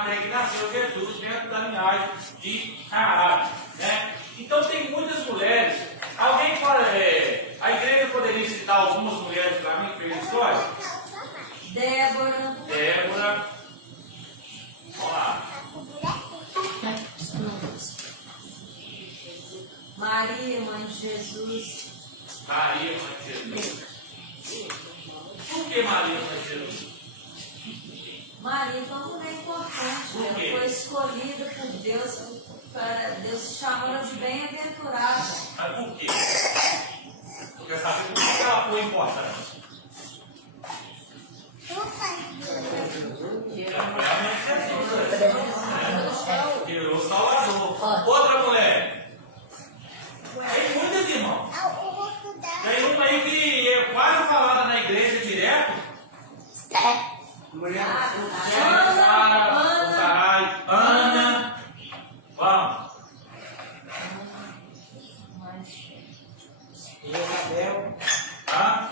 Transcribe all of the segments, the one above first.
até que nasceu Jesus dentro da linhagem de Raabe, né? Então tem muitas mulheres. Alguém pode, a igreja poderia citar algumas mulheres para mim que fez história? Débora. Vamos lá. Maria, mãe de Jesus. Maria, mãe de Jesus. Por que Maria, mãe de Jesus? Maria foi uma mulher importante. Ela foi escolhida por Deus, para Deus chamou ela de bem-aventurada. Mas por quê? Porque sabe por que ela foi importante? Gerou Salvador. Outra mulher. Tem muitas, irmãos. Tem uma aí que é quase falada na igreja direto. Mulher Ana. Vamos.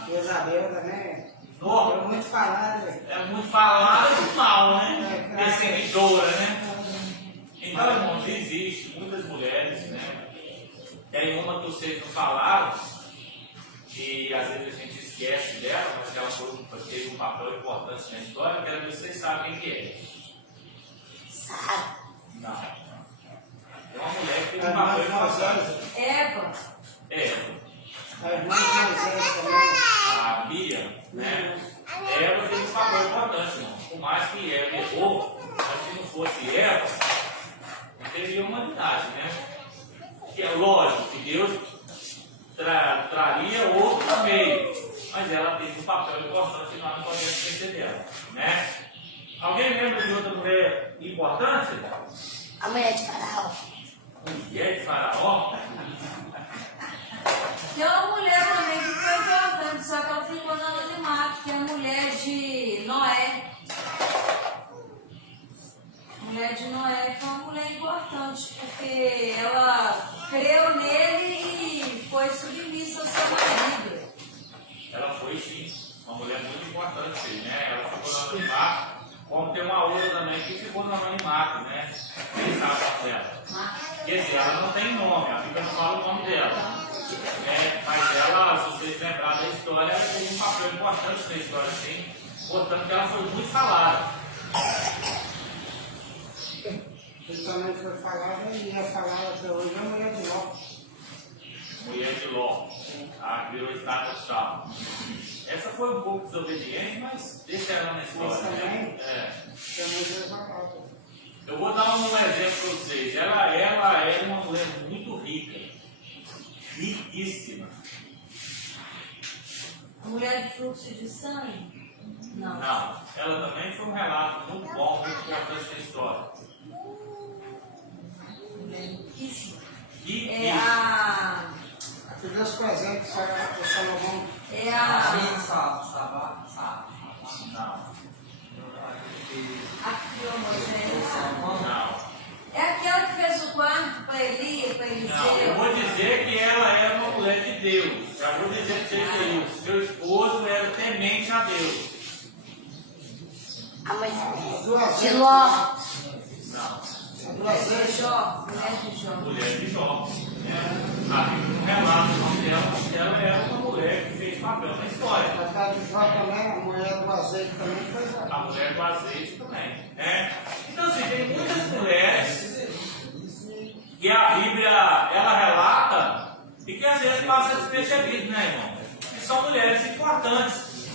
Isabel também. No. É muito falado, velho. É muito falado mal, né? Perseguidora, né? Então, irmãos, existe muitas mulheres, né? Tem uma que vocês não falaram, que às vezes a gente esquece dela, mas que ela teve um papel importante na história. Quero ver se vocês sabem quem é. Não. É uma mulher que teve um papel importante. Eva. A irmã de Moisés também. A Miriam, né? Ela teve um papel importante, irmão. Por mais que Eva errou, mas se não fosse Eva, não teria humanidade, né? Que é lógico que Deus traria outro também, mas ela teve um papel importante e nós não podemos esquecer dela, né? Alguém lembra de outra mulher importante? A mulher de Faraó. Mulher de Faraó? Tem uma mulher também que foi importante, só que ela ficou no anonimato, que é a mulher de Noé. A mulher de Noé foi uma mulher importante, porque ela creu nele e foi submissa ao seu marido. Ela foi sim, uma mulher muito importante, né? Ela ficou no anonimato, como tem uma outra também que ficou no anonimato, né? Quem sabe dela? Quer dizer, ela não tem nome, a Bíblia não fala o nome dela. Mas ela, se vocês lembrarem da história, ela teve um papel importante na história, sim. Portanto, ela foi muito falada. Ele também foi falado e ia falar até hoje a mulher de Ló. Mulher de Ló, a que virou estátua de sal. Essa foi um pouco desobediente, mas deixa ela na história. Mas também, Também veio falar. eu vou dar um exemplo para vocês. Ela era uma mulher muito rica. Riquíssima. Mulher de fluxo de sangue? Não. Não, ela também foi um relato muito bom, muito importante na história. Mulher riquíssima. Riquíssima. É a... Que Deus presente, o Salomão. É a... Não. A que criou Moisés. Não. É aquela que fez o quarto para Elias, para Eliseu. Não, eu vou dizer que ela era uma mulher de Deus. Já vou dizer para vocês isso. Seu esposo era temente a Deus. A mãe Do de Ló. Não. Mulher de Jó. Mulher de Jó. Mulher de Jó. A Bíblia não relata o nome dela, mas ela era uma mulher que fez papel na história. A casa de Jó também, a mulher do azeite também foi A mulher do azeite também. Então, assim, tem muitas mulheres que a Bíblia ela relata e que às vezes passa despercebido, né, irmão? Que são mulheres importantes.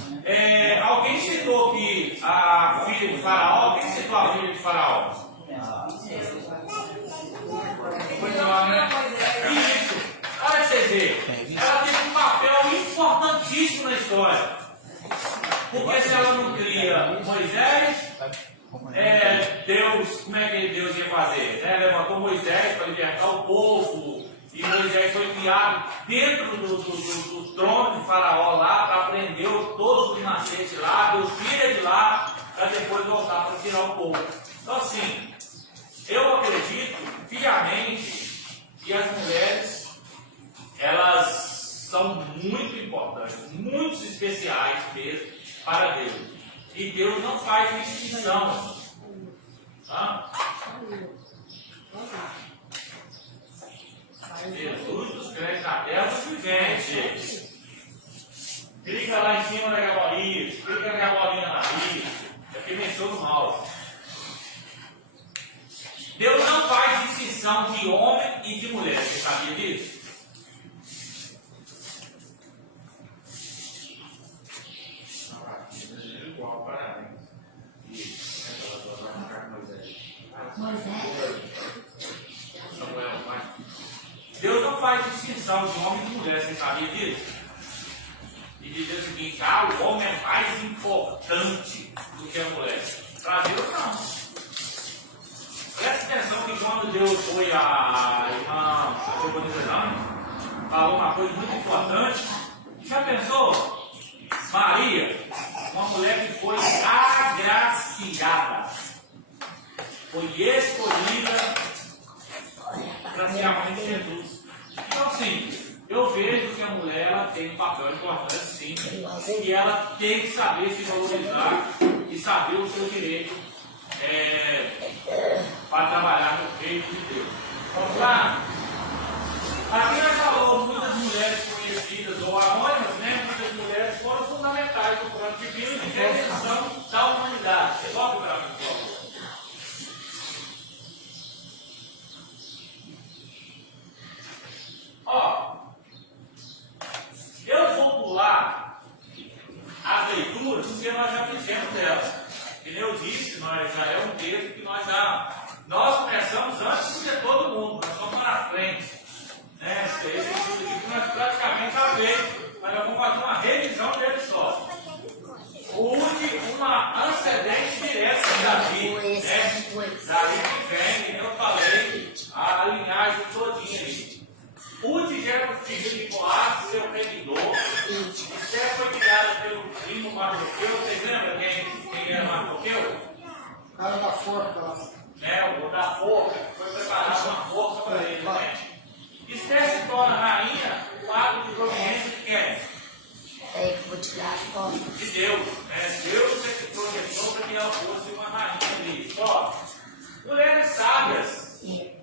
Alguém citou que a filha de Faraó, quem citou a filha de Faraó? Pois não, né? Isso. Olha pra vocês verem. Ela teve um papel importantíssimo na história. Porque se ela não cria Moisés, Deus, como é que Deus ia fazer? Levantou Moisés para libertar o povo. E Moisés foi criado dentro do trono de Faraó lá, para aprender todos os macetes lá, Deus tira de lá, para depois voltar para tirar o povo. Então assim, eu acredito piamente que as mulheres, elas são muito importantes, muito especiais mesmo para Deus. E Deus não faz distinção. irmãos, Deus não faz distinção de homem e de mulher. Você sabia disso? Deus não faz distinção de homem e de mulher. Você sabia disso? E dizer o seguinte: o homem é mais importante do que a mulher. Para Deus, não. Preste atenção que quando Deus foi a irmã falou uma coisa muito importante. Já pensou? Maria, uma mulher que foi agraciada, foi escolhida para ser a mãe de Jesus. Então, assim, eu vejo que a mulher ela tem um papel importante, sim, e ela tem que saber se valorizar e saber o seu direito para trabalhar no reino de Deus. Vamos lá? Aqui nós falamos muitas mulheres conhecidas ou anônimas, né? Muitas mulheres foram fundamentais no plano divino de redenção da humanidade. Você coloca para mim, por favor. Ó, eu vou pular as leituras porque nós já fizemos elas. Como eu disse, já é um texto que nós começamos antes de todo mundo, nós fomos na frente. Né? Esse estudo aqui que nós praticamente já fez, mas nós vamos fazer uma revisão dele só. Use uma antecedente direta de Davi. Né? Davi que vem, eu falei, a linhagem todinha aí. Ute era o filho de Coate, seu predidor. Esther foi criada pelo primo Mardoqueu. Vocês lembram quem era Mardoqueu? O cara da forca lá. O da forca, que foi preparada uma forca para ele. Né? Esther se torna rainha, o ato de providência de quem? Vou tirar a foto. De Deus. Né? Deus é que projetou para que ela fosse uma rainha ali. Só. Mulheres sábias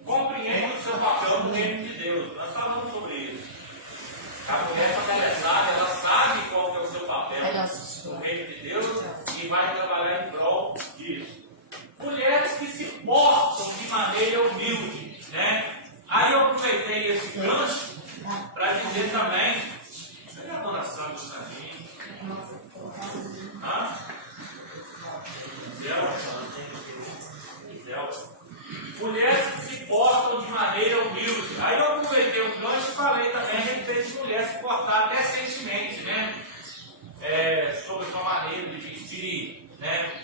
compreendem o seu papel no reino de Deus. Nós falamos sobre isso. A mulher conversada, ela sabe qual é o seu papel no reino de Deus e vai trabalhar em prol disso. Mulheres que se portam de maneira humilde, né? Aí eu aproveitei esse gancho para dizer também. Cadê a dona Sandra Sandinho? Mulheres que se portam de maneira humilde. Aí eu aproveitei um gancho e falei também a respeito de mulheres se portar decentemente, né? Sobre sua maneira de vestir, né?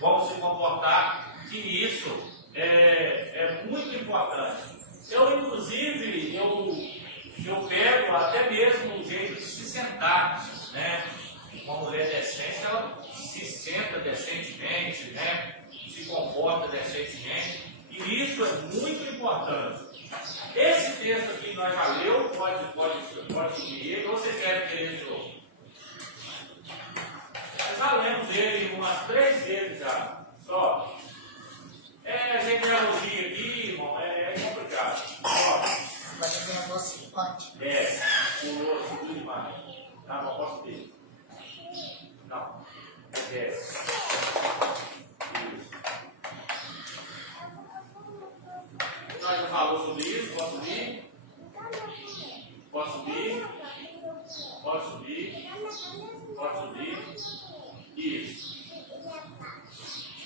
Como se comportar, que isso é muito importante. Eu, inclusive, eu pego até mesmo o jeito de se sentar, né? Uma mulher decente, ela se senta decentemente, né? Se comporta decentemente. E isso é muito importante. Esse texto aqui nós já leu, pode subir, ou vocês querem que ele de novo? Nós já lemos ele umas 3 vezes já. Só. Genealogia aqui, irmão, é complicado. Só. Pode fazer a você, pode. Pulou, subiu demais. Tá bom, posso ver. Não. Isso. Nós já falou sobre isso, posso subir? Pode subir? Pode subir? Pode subir? Isso.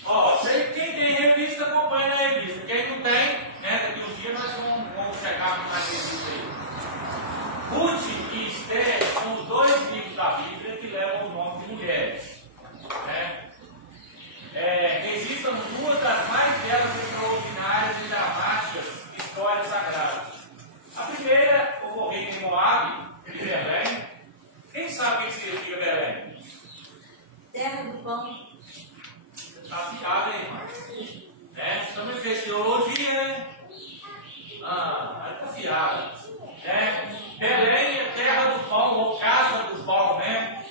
Ó, quem tem revista, acompanha na revista. Quem não tem, né, daqui um dia nós vamos chegar mais revista aí. Ruth e Esther são os 2 livros da Bíblia que levam o nome de mulheres. Né? Existem 2 das mais belas, extraordinárias e dramáticas histórias sagradas. A primeira ocorreu em Moabe, de Belém. Quem sabe o que significa Belém? Terra do pão. Está afiado, hein, irmão? Estamos vendo hoje, né? Está afiado. Belém é terra do pão, ou casa do pão, né?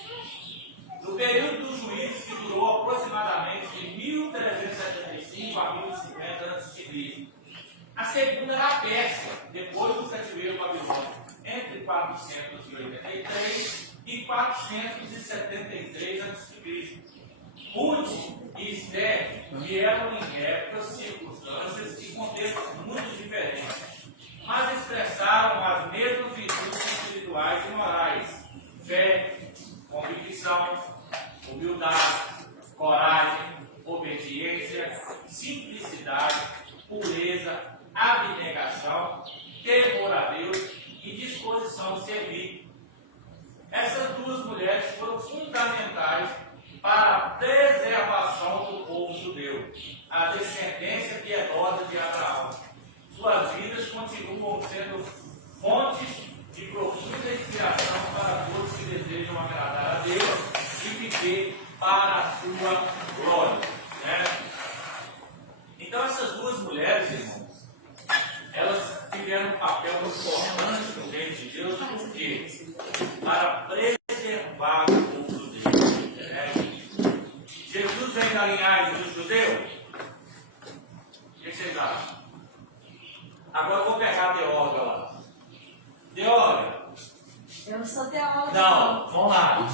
No período dos juízes, que durou aproximadamente de 1375 a 1050 a.C. A segunda era a Pérsia, depois do cativeiro babilônico, entre 483 e 473 a.C. Ruth e Esther vieram em épocas, circunstâncias e contextos muito diferentes, mas expressaram as mesmas virtudes espirituais e morais: fé, convicção, humildade, coragem, obediência, simplicidade, pureza, abnegação, temor a Deus e disposição de servir. Essas duas mulheres foram fundamentais para a preservação do povo judeu, a descendência piedosa de Abraão. Suas vidas continuam sendo fontes de profunda inspiração para todos que desejam agradar a Deus e viver para a sua glória. Né? Então, essas duas mulheres, irmãos, elas tiveram um papel importante no reino de Deus, por quê? Para preservar o povo judeu. Né? Jesus vem da linhagem do judeu? O que vocês acham? Agora eu vou pegar a teóloga lá. Teóloga? Eu não sou teóloga. Não, vamos lá.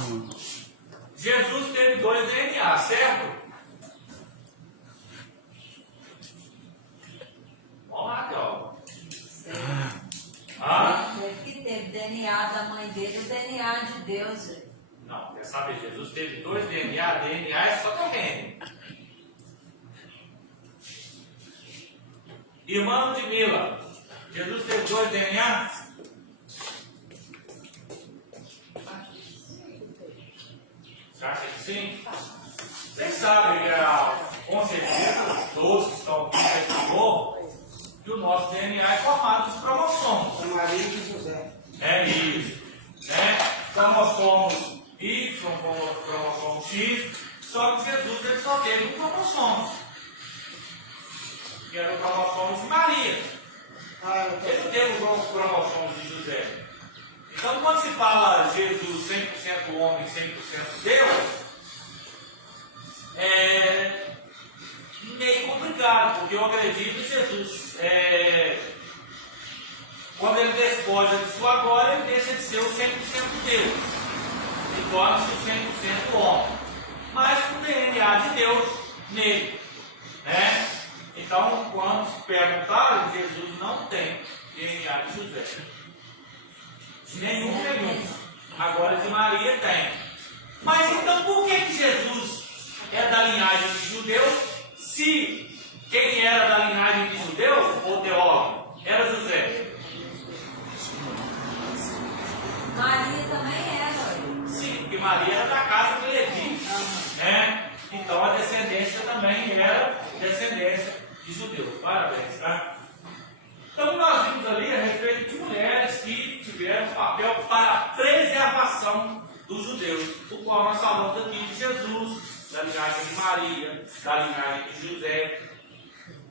Jesus teve 2 DNA, certo? Vamos lá, teóloga. Teve que ter DNA da mãe dele e o DNA de Deus. Não, quer saber? Jesus teve 2 DNA. DNA é só terreno. Irmã de Mila, Jesus teve 2 DNA? Você acha que sim? Vocês sabem, com certeza, todos que estão aqui que o nosso DNA é formado de cromossomos. São Maria e José. É isso. Né? Cromossomos Y, cromossomo X, só que Jesus ele só teve um cromossomo, que era o cromossomo de Maria. Ele não teve o cromossomo de José. Então, quando se fala Jesus 100% homem, 100% Deus, é meio complicado, porque eu acredito que Jesus, quando ele despoja de sua glória, ele deixa de ser o 100% Deus e torna-se o 100% homem, mas com o DNA de Deus nele. Né? Então, quando se perguntaram, Jesus não tem DNA de José. De nenhum. Agora de Maria tem. Mas então por que Jesus é da linhagem de judeus, se quem era da linhagem de judeus, ou teólogo, era José? Maria também era. Sim, porque Maria era da casa de Levi. Né? Então a descendência também era descendência de judeus. Parabéns, tá? Então nós vimos ali a respeito de mulheres que tiveram papel para a preservação dos judeus, o qual nós falamos aqui de Jesus, da linhagem de Maria, da linhagem de José.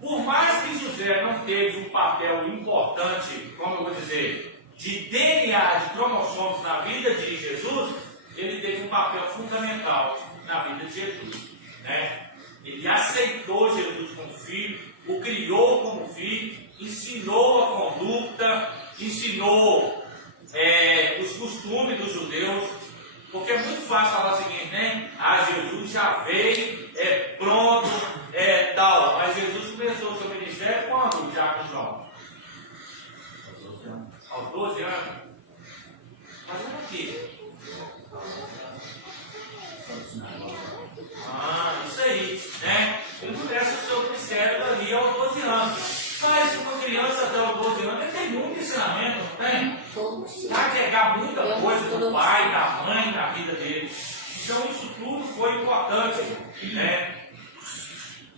Por mais que José não teve um papel importante, como eu vou dizer, de DNA, de cromossomos na vida de Jesus, ele teve um papel fundamental na vida de Jesus. Né? Ele aceitou Jesus como filho, o criou como filho, ensinou a conduta, ensinou os costumes dos judeus, porque é muito fácil falar o seguinte, né? Jesus já veio, pronto, tal. Mas Jesus começou o seu ministério quando, Diácono João? Aos 12 anos. Fazendo o quê? Isso aí, né? Ele começa o seu ministério dali aos 12 anos. Mas uma criança até os 12 anos, ele tem muito ensinamento, não tem? Vai pegar muita coisa do pai, da mãe, da vida dele. Então isso tudo foi importante, né?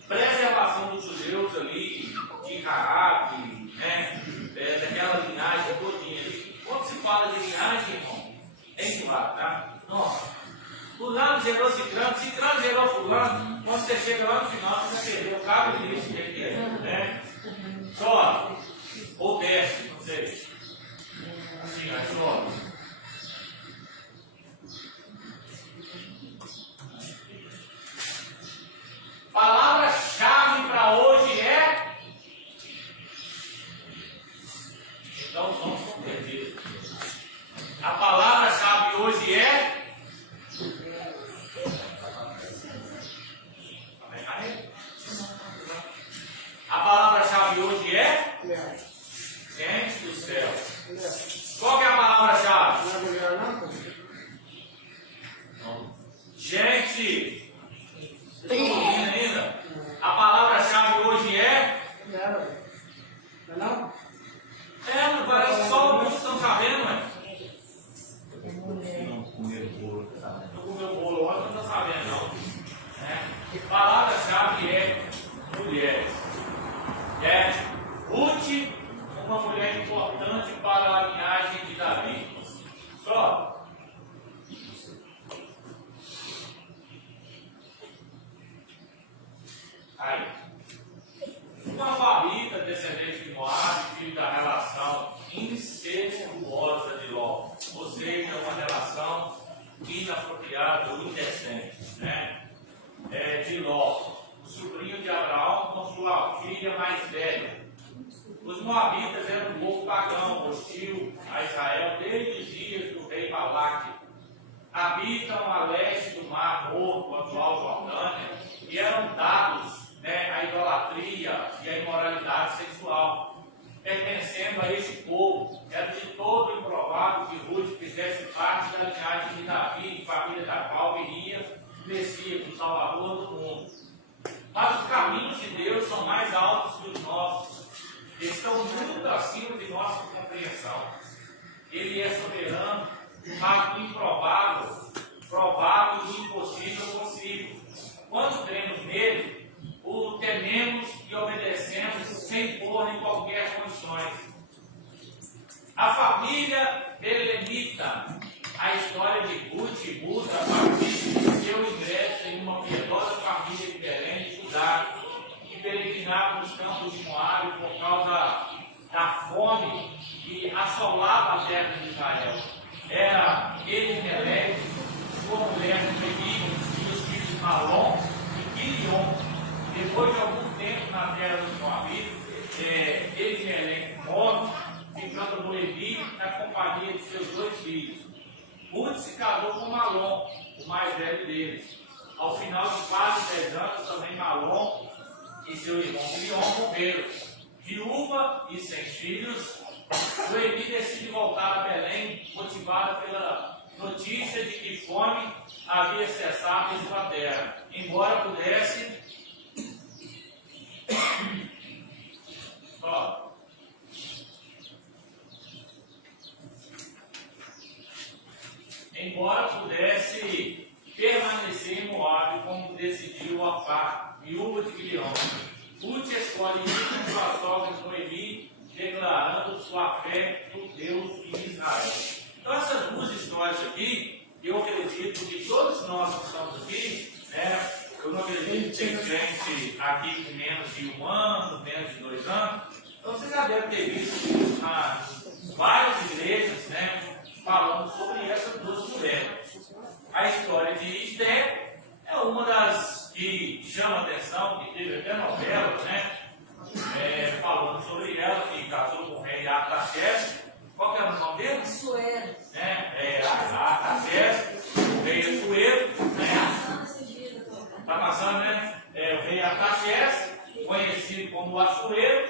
Preservação dos judeus ali, de Raabe, né? Daquela linhagem todinha ali. Quando se fala de linhagem, irmão, é que vai, tá? Nossa, fulano gerou Cicrano gerou fulano. Quando você chega lá no final, você já perdeu o cabo disso, que é, né? Sobe, ou desce, não sei. Assim, aí sobe. Palavra-chave para hoje é. Então vamos compreender. A palavra-chave hoje é. mulheres. Ruth, uma mulher importante para a linhagem de Davi. Só. Aí. Uma moabita, descendente de Moabe, filho da relação incestuosa de Ló. Ou seja, uma relação inapropriada ou indecente, né? De Ló, o sobrinho de Abraão com sua filha mais velha. Os moabitas eram um povo pagão, hostil a Israel desde os dias do rei Balaque. Habitam a leste do Mar Morto, atual Jordânia, e eram dados à idolatria e à imoralidade sexual. Pertencendo a este povo, era de todo improvável que Ruth fizesse parte da linhagem de Davi, família da qual viria o Messias, o Salvador do mundo. Mas os caminhos de Deus são mais altos que os nossos. Eles estão muito acima de nossa compreensão. Ele é soberano, mas o improvável, provável e impossível possível. Quando cremos nele, o tememos e obedecemos sem pôr em qualquer condições. A família belemita, a história de Ruth muda a partir de seu ingresso em uma piedosa família de Belém de Judá, que peregrinava nos campos de Moabe por causa da fome que assolava a terra de Israel. Era Elimelec, sua mulher Noemi, e os filhos de Malom e Quilion. Depois de algum tempo na terra dos Moabitas, Elimelec morre, ficando Noemi na companhia de seus 2 filhos. Ruth se casou com Malom, o mais velho deles. Ao final de quase 10 anos, também Malom e seu irmão Quilion morreram. Viúva e sem filhos, Noemi decide voltar a Belém, motivada pela notícia de que fome havia cessado em sua terra. Embora pudesse permanecer em Moabe, como decidiu Orpá, viúva de Quilion. Ruth escolhe ir com sua sogra Noemi, declarando sua fé no Deus de Israel. Então, essas 2 histórias aqui, eu acredito que todos nós que estamos aqui, eu não acredito que tem gente aqui com menos de 1 ano, menos de 2 anos. Então, você já deve ter visto várias igrejas, falando sobre essas 2 mulheres. A história de Esther é uma das que chama atenção, que teve até novela, falando sobre ela, que casou com o rei Artaxerxes. Qual que era o nome dele? Assuero. Artaxerxes, o rei Assuero, está passando, o rei Artaxerxes, conhecido como Assuero,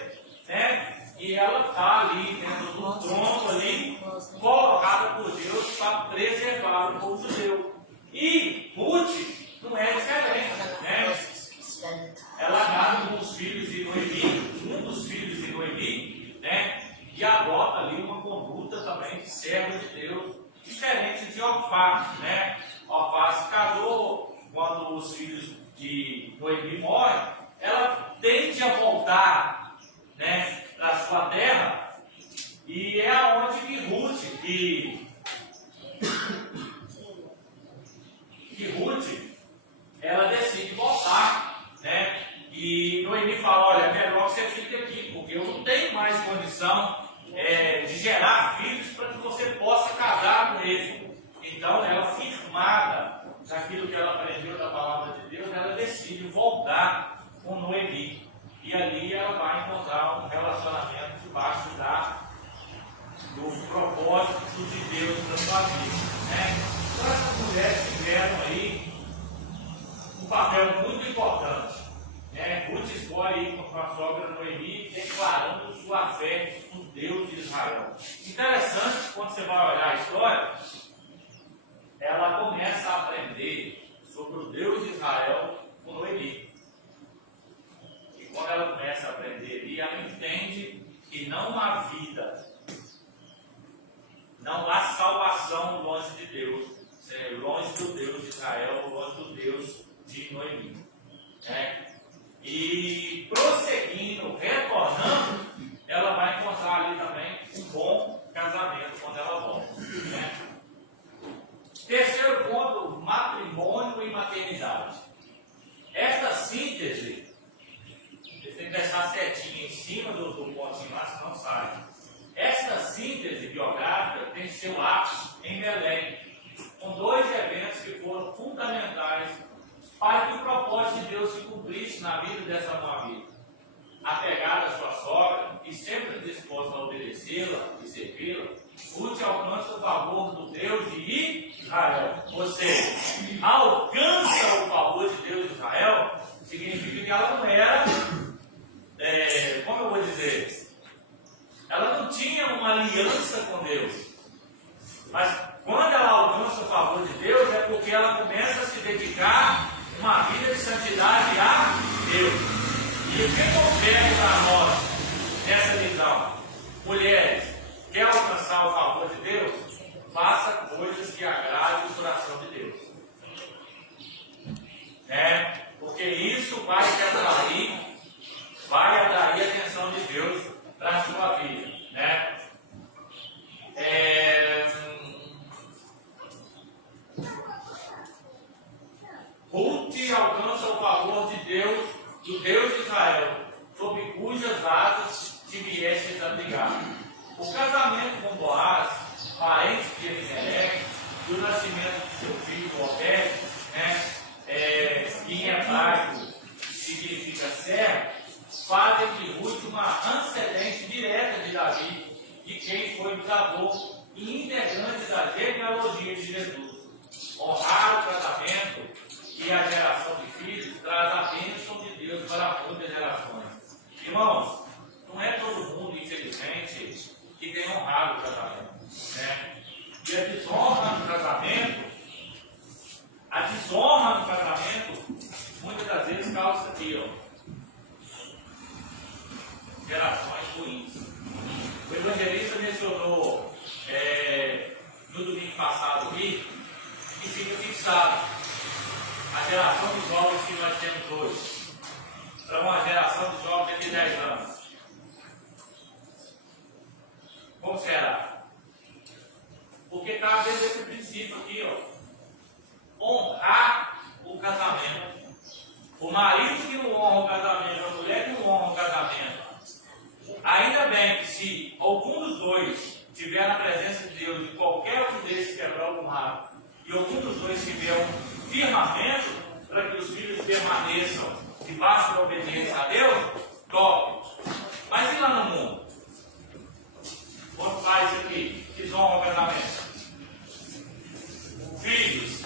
e ela está ali dentro do trono ali, colocada por Deus para preservar o povo judeu. E Ruth não é diferente, Ela dá um dos filhos de Noemi, e adota ali uma conduta também de servo de Deus, diferente de Orpá, Orpá se casou quando os filhos de Noemi morrem, ela tende a voltar, para sua terra, e é aonde que Ruth, ela decide voltar, e Noemi fala: olha, é melhor que você fique aqui, porque eu não tenho mais condição de gerar filhos para que você possa casar com ele. Então, ela, firmada naquilo que ela aprendeu da palavra de Deus, ela decide voltar com Noemi. E ali ela vai encontrar um relacionamento debaixo do propósito de Deus para sua vida. Então, essas mulheres tiveram aí um papel muito importante. Ruth escolhe ir com sua sogra Noemi, declarando sua fé no Deus de Israel. Interessante, quando você vai olhar a história, ela começa a aprender sobre o Deus de Israel com Noemi. Quando ela começa a aprender ali, ela entende que não há vida, não há salvação longe de Deus, longe do Deus de Israel, longe do Deus de Noemi. E que deixar setinha em cima do pontinho lá, senão sai. Essa síntese biográfica tem seu ápice em Belém, com 2 eventos que foram fundamentais para que o propósito de Deus se cumprisse na vida dessa moabita. Apegada à sua sogra e sempre disposta a obedecê-la e servi-la, Ruth alcança o favor do Deus de Israel. Ou seja, alcança o favor de Deus de Israel, significa que ela não era, como eu vou dizer, ela não tinha uma aliança com Deus. Mas quando ela alcança o favor de Deus, é porque ela começa a se dedicar a uma vida de santidade a Deus. E o que confere para nós nessa visão? Mulheres, quer alcançar o favor de Deus? Faça coisas que agradem o coração de Deus. Porque isso vai te atrair, vai atrair a atenção de Deus para a sua vida. Ruth alcança o favor de Deus, do Deus de Israel, sob cujas asas te viestes a brigar. O casamento com Boaz, parente de Elimelec, e o nascimento de seu filho Obed, que em hebraico significa servo, fazem de Ruth uma antecedente direta de Davi, de quem foi bisavô e integrante da genealogia de Jesus. Honrar o casamento e a geração de filhos traz a bênção de Deus para muitas gerações. Irmãos, não é todo mundo, infelizmente, que tem honrado o casamento. E a desonra no casamento, muitas das vezes causa aqui, gerações ruins. O evangelista mencionou no domingo passado aqui, e fica fixado a geração de jovens que nós temos hoje para uma geração de jovens de 10 anos. Como será? Porque está dentro desse princípio aqui, honrar o casamento. O marido que não honra o casamento, a mulher que não honra o casamento. Ainda bem que se algum dos dois tiver na presença de Deus e qualquer um desses quebrar algum rato, e algum dos dois tiver um firmamento para que os filhos permaneçam debaixo da obediência a Deus, top. Mas e lá no mundo? Quando faz isso aqui, desonra o casamento. Filhos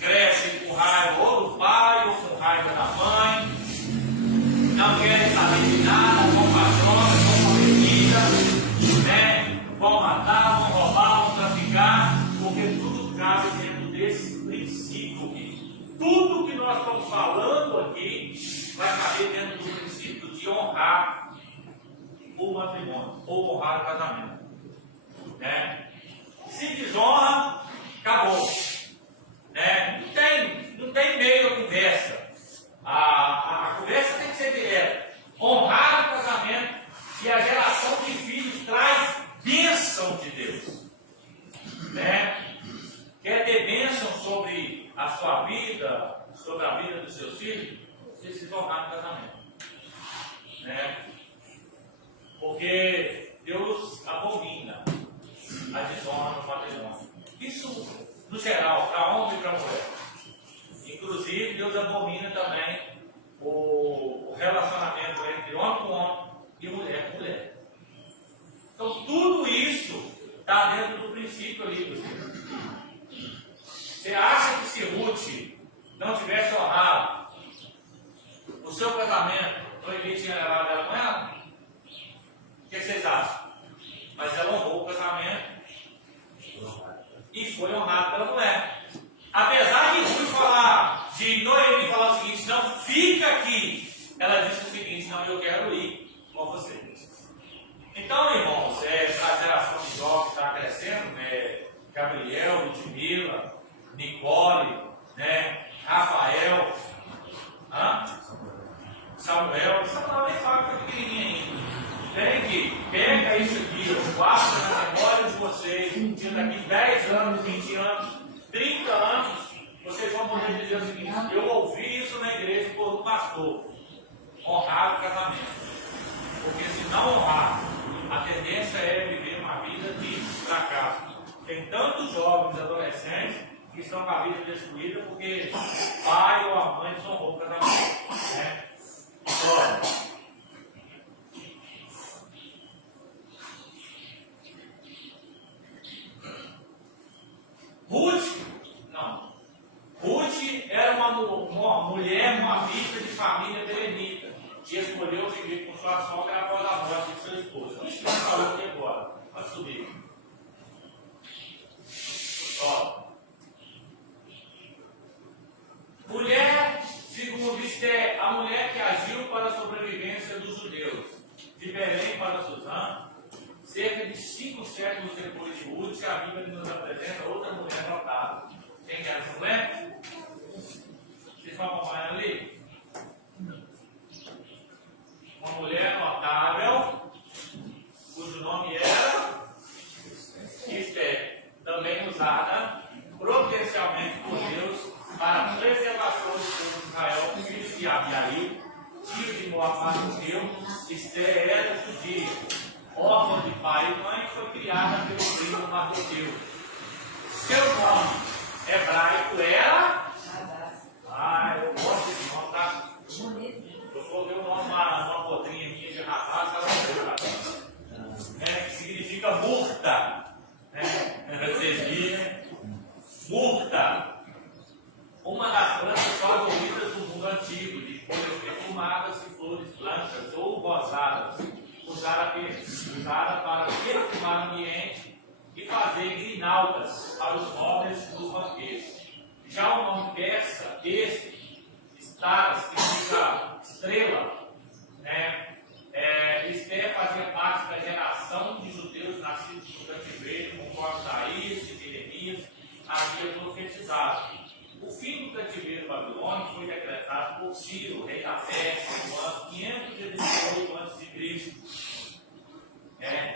crescem com raiva ou do pai ou com raiva da mãe, não querem saber de nada, vão para drogas, vão para bebida, vão matar, vão roubar, vão traficar, porque tudo cabe dentro desse princípio aqui. Tudo que nós estamos falando aqui vai caber dentro do princípio de honrar o matrimônio ou honrar o casamento. Se desonra, acabou. Não tem meio da conversa. A conversa tem que ser direta. Honrar o casamento e a geração de filhos traz bênção de Deus. Quer ter bênção sobre a sua vida, sobre a vida dos seus filhos? Você precisa honrar no casamento. Porque Deus abomina a desonra no patrimônio. Isso, no geral, para homem e para mulher. Inclusive, Deus abomina também o relacionamento entre homem com homem e mulher com mulher. Então, tudo isso está dentro do princípio ali, você. Você acha que se Ruth não tivesse honrado o seu casamento, Noemi tinha levado ela com ela? O que vocês acham? Mas ela honrou o casamento e foi honrada pela mulher. Apesar de Ruth falar, de Noemi falar o seguinte, não, fica aqui. Ela disse o seguinte, não, eu quero ir com você. Então, irmãos, a geração de jovens está crescendo, Gabriel, Ludmila, Nicole, Rafael, Samuel nem fala que é pequenininho ainda. Tem que pega isso aqui, guarda na memória de vocês, que daqui 10 anos, 20 anos, 30 anos, vocês vão poder dizer o seguinte, eu ouvi isso na igreja por um pastor, honrar o casamento. que estão com a vida destruída porque o pai ou a mãe desonrou o casamento. Né? Olha, Ruth era uma mulher, uma vista de família belemita, que escolheu viver com sua sogra após a morte de seu esposo. Isso que nós falamos aqui agora. Pode subir. Ó. Mulher, segundo Esther, a mulher que agiu para a sobrevivência dos judeus, de Belém para Suzã, cerca de 5 séculos depois de Ruth, a Bíblia nos apresenta outra mulher notável. Quem é essa mulher? Vocês estão acompanhando ali? Uma mulher notável, cujo nome era Esther, também usada providencialmente por Deus para a preservação do povo de Israel, filho de Abiail, tio de Moabiteu. Esther era judia, órfã de pai e mãe, foi criada pelo primo Mardoqueu. Seu nome hebraico era. Eu gosto desse nome, tá? Eu coloquei o nome numa potrinha minha de rapaz, que significa murta. Vocês viram, né? Murta. Uma das plantas favoritas do mundo antigo, de folhas perfumadas e flores brancas ou rosadas, usada para perfumar o ambiente e fazer grinaldas para os móveis dos banquetes. Já o nome persa, Stara, significa estrela, Esther fazia parte da geração de judeus nascidos no cativeiro, conforme Isaías e Jeremias havia profetizado. O fim do cativeiro babilônico foi decretado por Ciro, rei da Pérsia, no ano 518 a.C.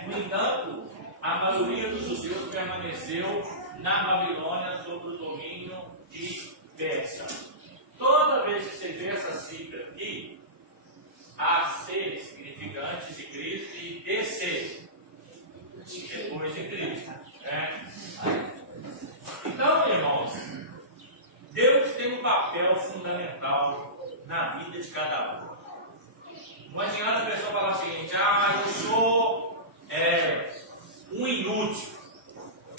No entanto, a maioria dos judeus permaneceu na Babilônia sob o domínio de Pérsia. Toda vez que você vê essa cifra aqui, AC significa antes de Cristo e DC depois de Cristo. Então, irmãos, Deus tem um papel fundamental na vida de cada um. Não adianta a pessoa falar o seguinte: eu sou um inútil.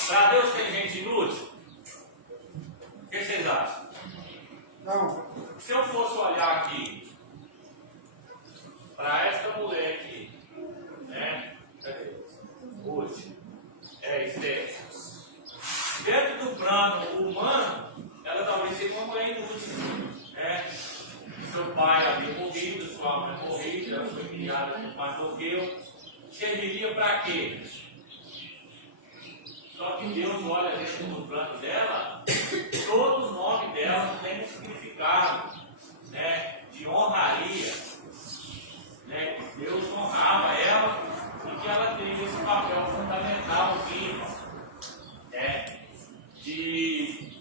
Para Deus tem gente inútil? O que vocês acham? Não. Se eu fosse olhar aqui para esta mulher aqui, cadê? Hoje, Esther. Dentro do plano humano, ela talvez seja uma mulher inútil. Seu pai havia morrido, sua mãe morrida, ela foi criada por Mardoqueu. Serviria para quê? Só que Deus olha dentro do plano dela, todo o nome dela tem um significado, de honraria, que Deus honrava ela e que ela teve esse papel fundamental de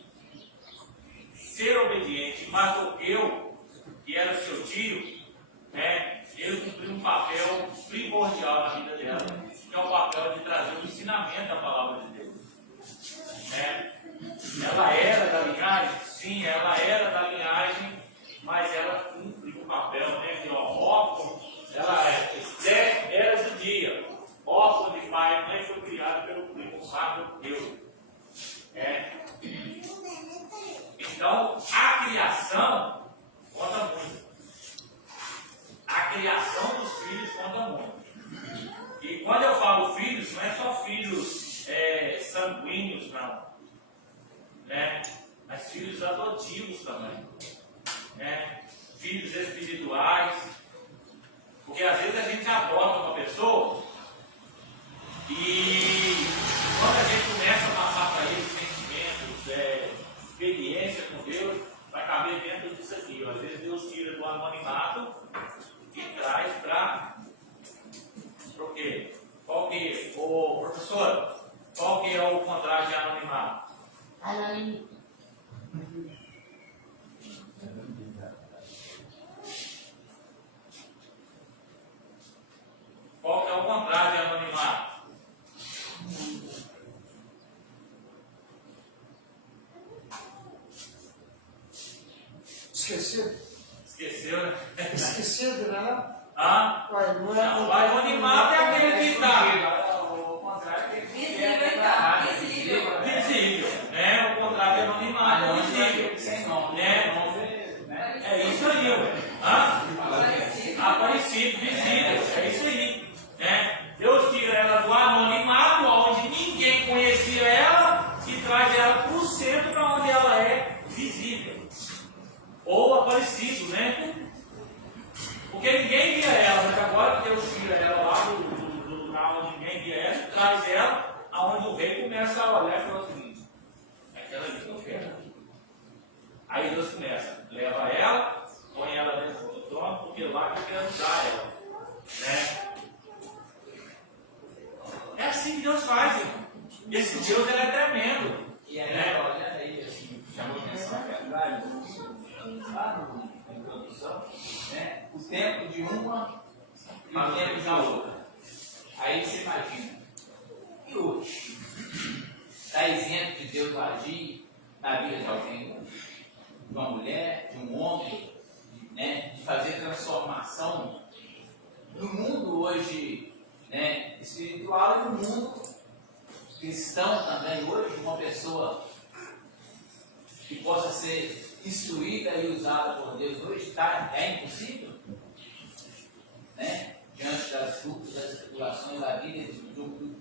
ser obediente. Mardoqueu, que era seu tio, ele cumpriu um papel primordial na vida dela, que é o papel de trazer o ensinamento da palavra de Deus. Ela era da linhagem? Sim, ela era da linhagem, mas ela cumpriu um papel, Esther era judia, órfã de pai e mãe, foi criada pelo primo Mardoqueu. Então, a criação conta muito. A criação dos filhos conta muito. E quando eu falo filhos, não é só filhos sanguíneos, não. Mas filhos adotivos também. Filhos espirituais. Porque às vezes a gente adota uma pessoa e quando a gente começa a passar para ele sentimentos, experiência com Deus, vai caber dentro disso aqui. Às vezes Deus tira do anonimato e traz para o quê? Professor, qual que é o contrário de anonimato? Anônimo. Qual que é o contrário de anonimato? esquecido. Esqueceu, né? Esquecido, né? Ah? Ué, não é. Não, o anonimato é aquele que está Visível, então. Visível. visível, né? O contrário de anonimato é visível. Sem nome. Né? É isso aí, ué. Aparecido, visível, é isso aí. Né? Deus tira ela do anonimato, onde ninguém conhecia ela, e traz ela para o centro, para onde ela é visível. Ou aparecido, né? Porque ninguém via ela, mas agora Deus tira ela lá do lugar onde ninguém via ela, e traz ela aonde o rei começa a olhar e falar o seguinte: é aquela ali que eu quero. Aí Deus começa, leva ela, põe ela dentro do trono, porque lá que eu quero usar ela. Né? É assim que Deus faz, irmão. Esse Deus ele é tremendo. E aí, né? olha aí, assim, chamou atenção que lá na introdução, né? O tempo de uma e o tempo da outra. Aí você imagina, e hoje? Está isento de Deus agir na vida de alguém, de uma mulher, de um homem, né? De fazer transformação no mundo hoje, né? Espiritual e no mundo cristão também hoje, uma pessoa que possa ser instruída e usada por Deus hoje, é impossível, né? Diante das lutas, das tribulações da vida,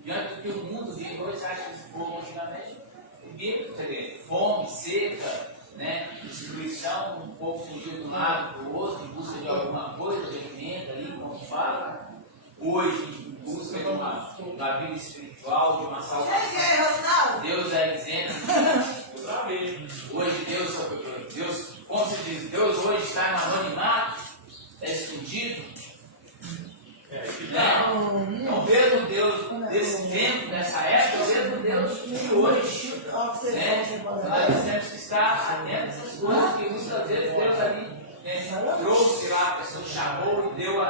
diante do que o mundo vive hoje, você acha que esse povo antigamente vivia fome, seca, né? Destruição, um povo fugiu de um lado para o outro em busca de alguma coisa, de alimento ali, como fala. Hoje, em busca de uma vida espiritual, de uma salvação. Deus é isento. Hoje Deus, como se diz, Deus hoje está no anonimato, é escondido. Não, o mesmo Deus desse tempo, dessa época, o mesmo Deus de hoje. Né? Nós temos que estar atentos a essas coisas que muitas vezes Deus ali, né, trouxe lá, a pessoa chamou e deu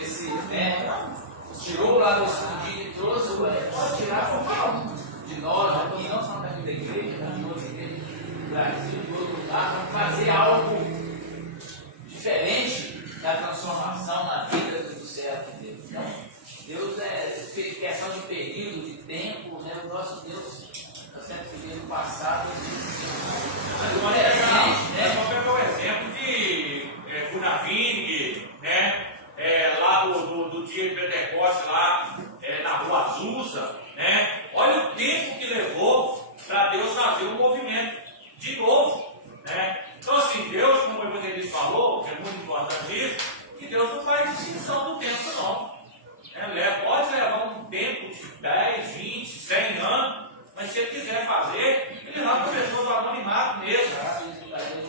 esse, né, tirou lá do escondido e trouxe, pode tirar qualquer um de nós aqui, não só daqui da igreja, mas de outra igreja do Brasil, de outro lugar, para fazer algo diferente da transformação na vida do servo de Deus. Então, Deus fez questão de período, de tempo, né? O nosso Deus está sempre feliz no passado. Agora vou pegar o exemplo de Gunavini, né? Lá do dia de Pentecoste, lá na Rua Azusa, né? Olha o tempo que levou para Deus fazer um movimento de novo, né? Então, assim, Deus, como o evangelista falou, que é muito importante isso, que Deus não faz distinção do tempo, não. Pode levar um tempo de 10, 20, 100 anos, mas se ele quiser fazer, ele vai para a pessoa do anonimato mesmo.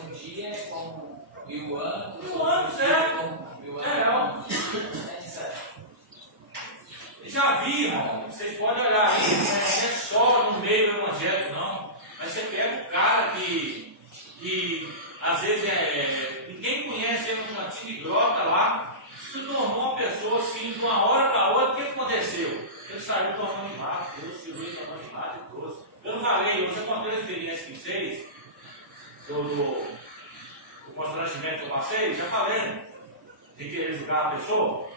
Um dia é como 1000 anos. 1000 anos, Já vi, irmão, vocês podem olhar aí, não é só no meio do evangelho, não. Mas você pega um cara que às vezes ninguém conhece ele no cantinho de grota lá, se tornou uma pessoa assim, de uma hora para outra. O que aconteceu? Ele saiu do anonimato, Deus tirou ele do anonimato e trouxe. Eu não falei, eu já contei a experiência que vocês, do constrangimento que eu passei, já falei, né? De querer julgar a pessoa.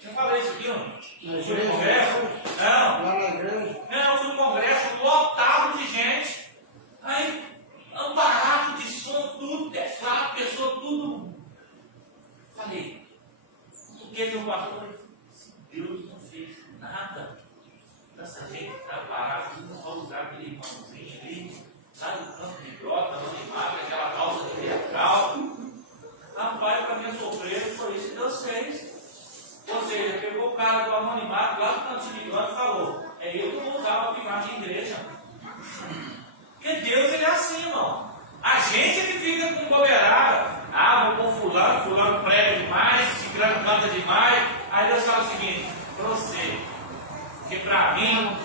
Já falei isso aqui, não? Fui no congresso? Não. Lá na igreja? Não, eu fui no congresso lotado de gente. Aí, um barato de som, tudo, teclado, pessoa, tudo. Falei, o que meu pastor falou? Deus não fez nada. Essa gente está parada, não pode usar aquele irmãozinho ali, sai do campo de grota, animado, aquela calça de vergal. Rapaz, para minha surpresa, foi isso que Deus fez. Ou seja, pegou o cara do anonimato lá do cantinho de grota e falou: é eu que vou usar para privar minha igreja. Porque Deus ele é assim, irmão. A gente é que fica com bobeirada. Vou com fulano prega demais, ciclano canta demais. Aí Deus fala o seguinte: para você, porque para mim,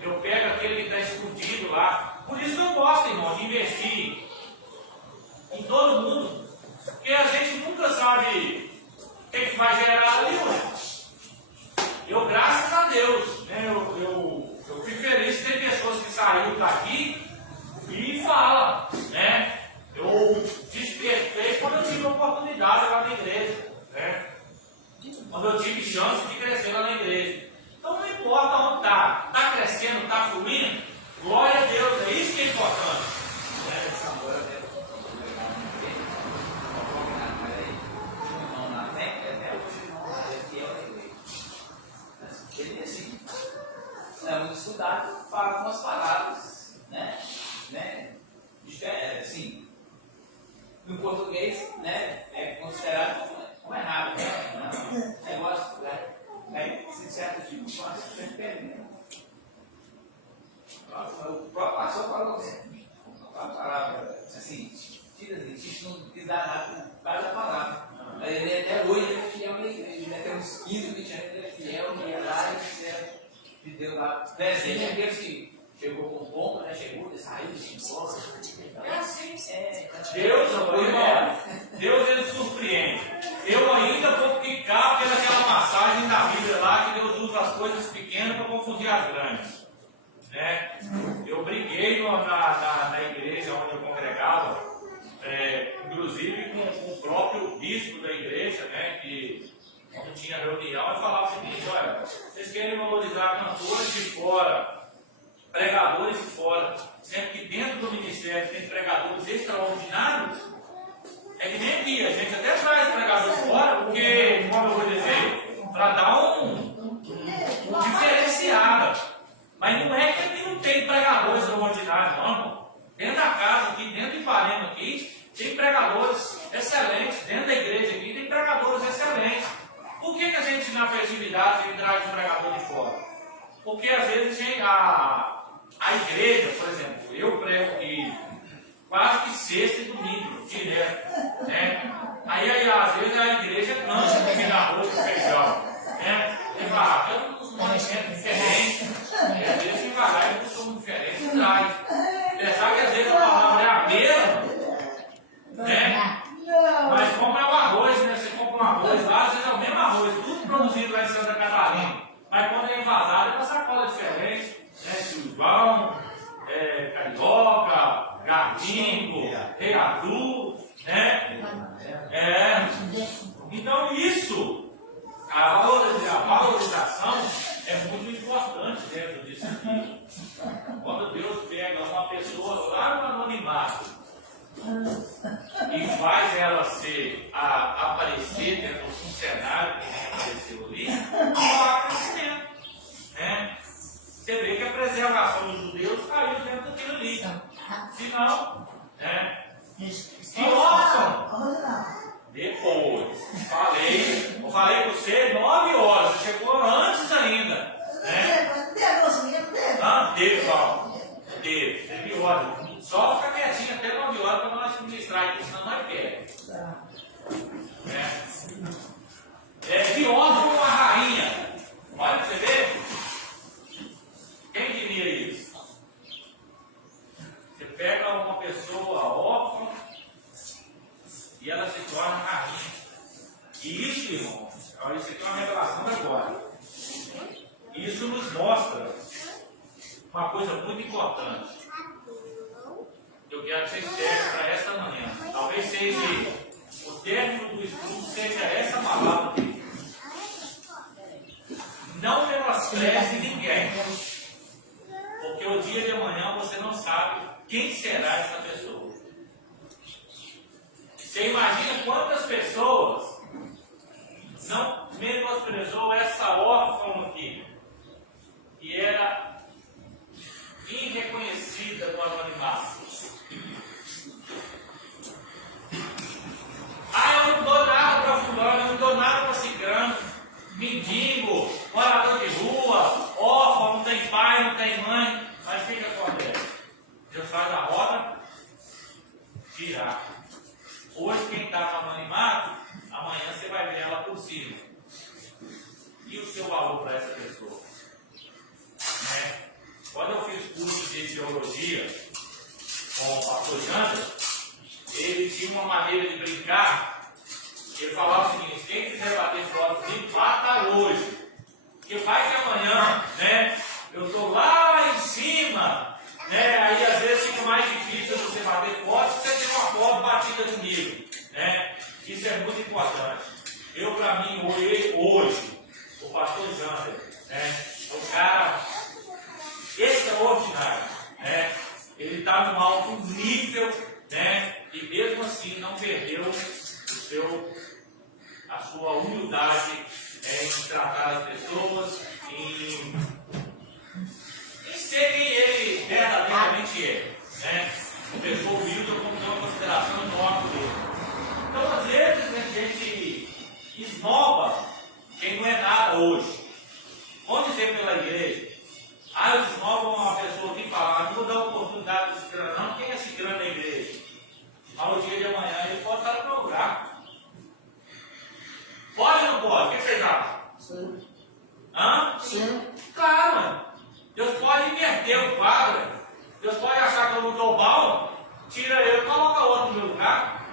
eu pego aquele que está escondido lá. Por isso que eu gosto, irmão, de investir em todo mundo. Porque a gente nunca sabe o que vai gerar ali, ué. Eu, graças a Deus, né, eu fico feliz que tem pessoas que saíram daqui e falam, né? Eu despertei onde eu tive chance de crescer lá na igreja. Então não importa onde está, está crescendo, está fluindo, glória a Deus, é isso que é importante. Essa agora deve irmão na fé, até hoje irmão lá é fiel à igreja. Ele assim, é muito estudado, fala umas palavras, né? Assim, no português, né? É considerado como errado, né? Negócio, né? Se certo tipo, faz né? O próprio pastor falou a palavra, assim, tira não quis dar nada por causa da palavra. Mas ele até hoje ele é fiel na igreja, né? Tem uns 15, 20 anos ele é fiel, e ia lá e fizeram, e deu lá. Presente é aqueles que chegou com pompa, né? Chegou, saiu, embora. É assim, Deus ele surpreende. Eu ainda vou ficar pelaquela passagem da Bíblia lá que Deus usa as coisas pequenas para confundir as grandes. Né? Eu briguei na igreja onde eu congregava, inclusive com o próprio bispo da igreja, né? Que quando tinha reunião, eu falava o seguinte: olha, vocês querem valorizar cantores de fora, pregadores de fora, sendo que dentro do ministério tem pregadores extraordinários. É que nem aqui, a gente até traz pregadores de fora, porque, como eu vou dizer, para dar um diferenciado. Mas não é que aqui não tem pregadores extraordinários, não. Dentro da casa aqui, dentro de Ipanema aqui, tem pregadores excelentes. Dentro da igreja aqui tem pregadores excelentes. Por que a gente na festividade tem que traz um pregador de fora? Porque às vezes a igreja, por exemplo, eu prego aqui quase que sexta e domingo, direto, né? Aí às vezes a igreja cansa de comer arroz com feijão, né? Tem barraca, eu não costumo diferente, às vezes tem barraca, eu costumo diferente e traz. Apesar que às vezes a palavra é a mesma, né? Mas compra o arroz, né? Você compra um arroz lá, às vezes é o mesmo arroz, tudo produzido lá em Santa Catarina. Mas quando é envasado, é uma sacola diferente, né? Silvão, carioca, gardingo, reatu, né? Então isso, a valorização é muito importante dentro disso aqui. Quando Deus pega uma pessoa lá no anonimato e faz ela aparecer dentro de um cenário que nem apareceu ali, não há crescimento, né? Você vê que a preservação dos judeus caiu dentro daquilo ali. Senão, né? E órfão. Depois, eu falei com você 9 horas, você chegou antes ainda. Né? Teve, Paulo. Teve hora. Só fica quietinho até 9 horas para nós administrar, porque senão nós perdemos. De órfão a rainha. Olha para você ver. Quem diria isso? Você pega uma pessoa órfã e ela se torna rainha. E isso, irmão, isso aqui é uma revelação de agora. Isso nos mostra uma coisa muito importante. Eu quero que vocês peguem para esta manhã. Talvez seja o término do estudo, seja essa palavra aqui. Não menospreze ninguém. Porque o dia de amanhã você não sabe quem será essa pessoa. Você imagina quantas pessoas não menosprezou essa órfã aqui, que era irreconhecida no anonimato. Eu não dou nada para fulano, eu não dou nada para ciclano, mendigo, morador de rua, órfão, não tem pai, não tem mãe. Mas o que acontece? Deus faz a roda girar. Hoje quem está no anonimato, amanhã você vai ver ela por cima. E o seu valor para essa pessoa? Né? Quando eu fiz curso de teologia com o pastor Janda, ele tinha uma maneira de brincar. Ele falava o seguinte: quem quiser bater foto comigo, bata hoje. Porque vai que amanhã, né, eu estou lá em cima, né, aí às vezes fica mais difícil você bater foto, você tem uma foto batida comigo. Né? Isso é muito importante. Para mim, hoje, Sim. Hã? Sim. Claro, mano. Deus pode inverter o quadro. Deus pode achar que eu não estou bom, tira eu e coloca outro no meu lugar.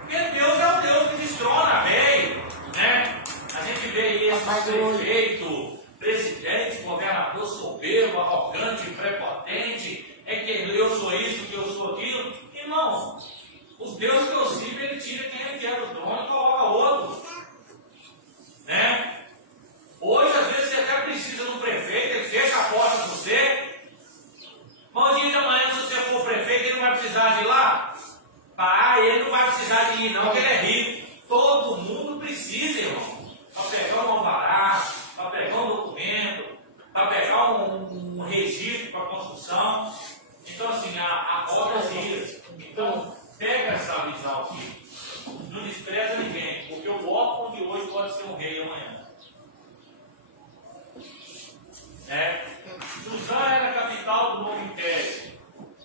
Porque Deus é o Deus que destrona, velho. Né? A gente vê aí esse prefeito, presidente, governador soberbo, arrogante, prepotente. É que eu sou isso, que eu sou aquilo. Irmão, o Deus que eu sirvo, ele tira quem ele quer do trono e coloca outro. Né? Hoje, às vezes, você até precisa de um prefeito, ele fecha a porta para você. Mas o dia de amanhã, se você for prefeito, ele não vai precisar de ir lá? Ah, ele não vai precisar de ir, não, porque ele é rico. Todo mundo precisa, irmão. Para pegar um alvará, para pegar um documento, para pegar um registro para construção. Então, assim, a obra gira. Então, pega essa visão aqui. Não despreza ninguém, porque o órfão de hoje pode ser um rei amanhã. Suzã era a capital do novo império.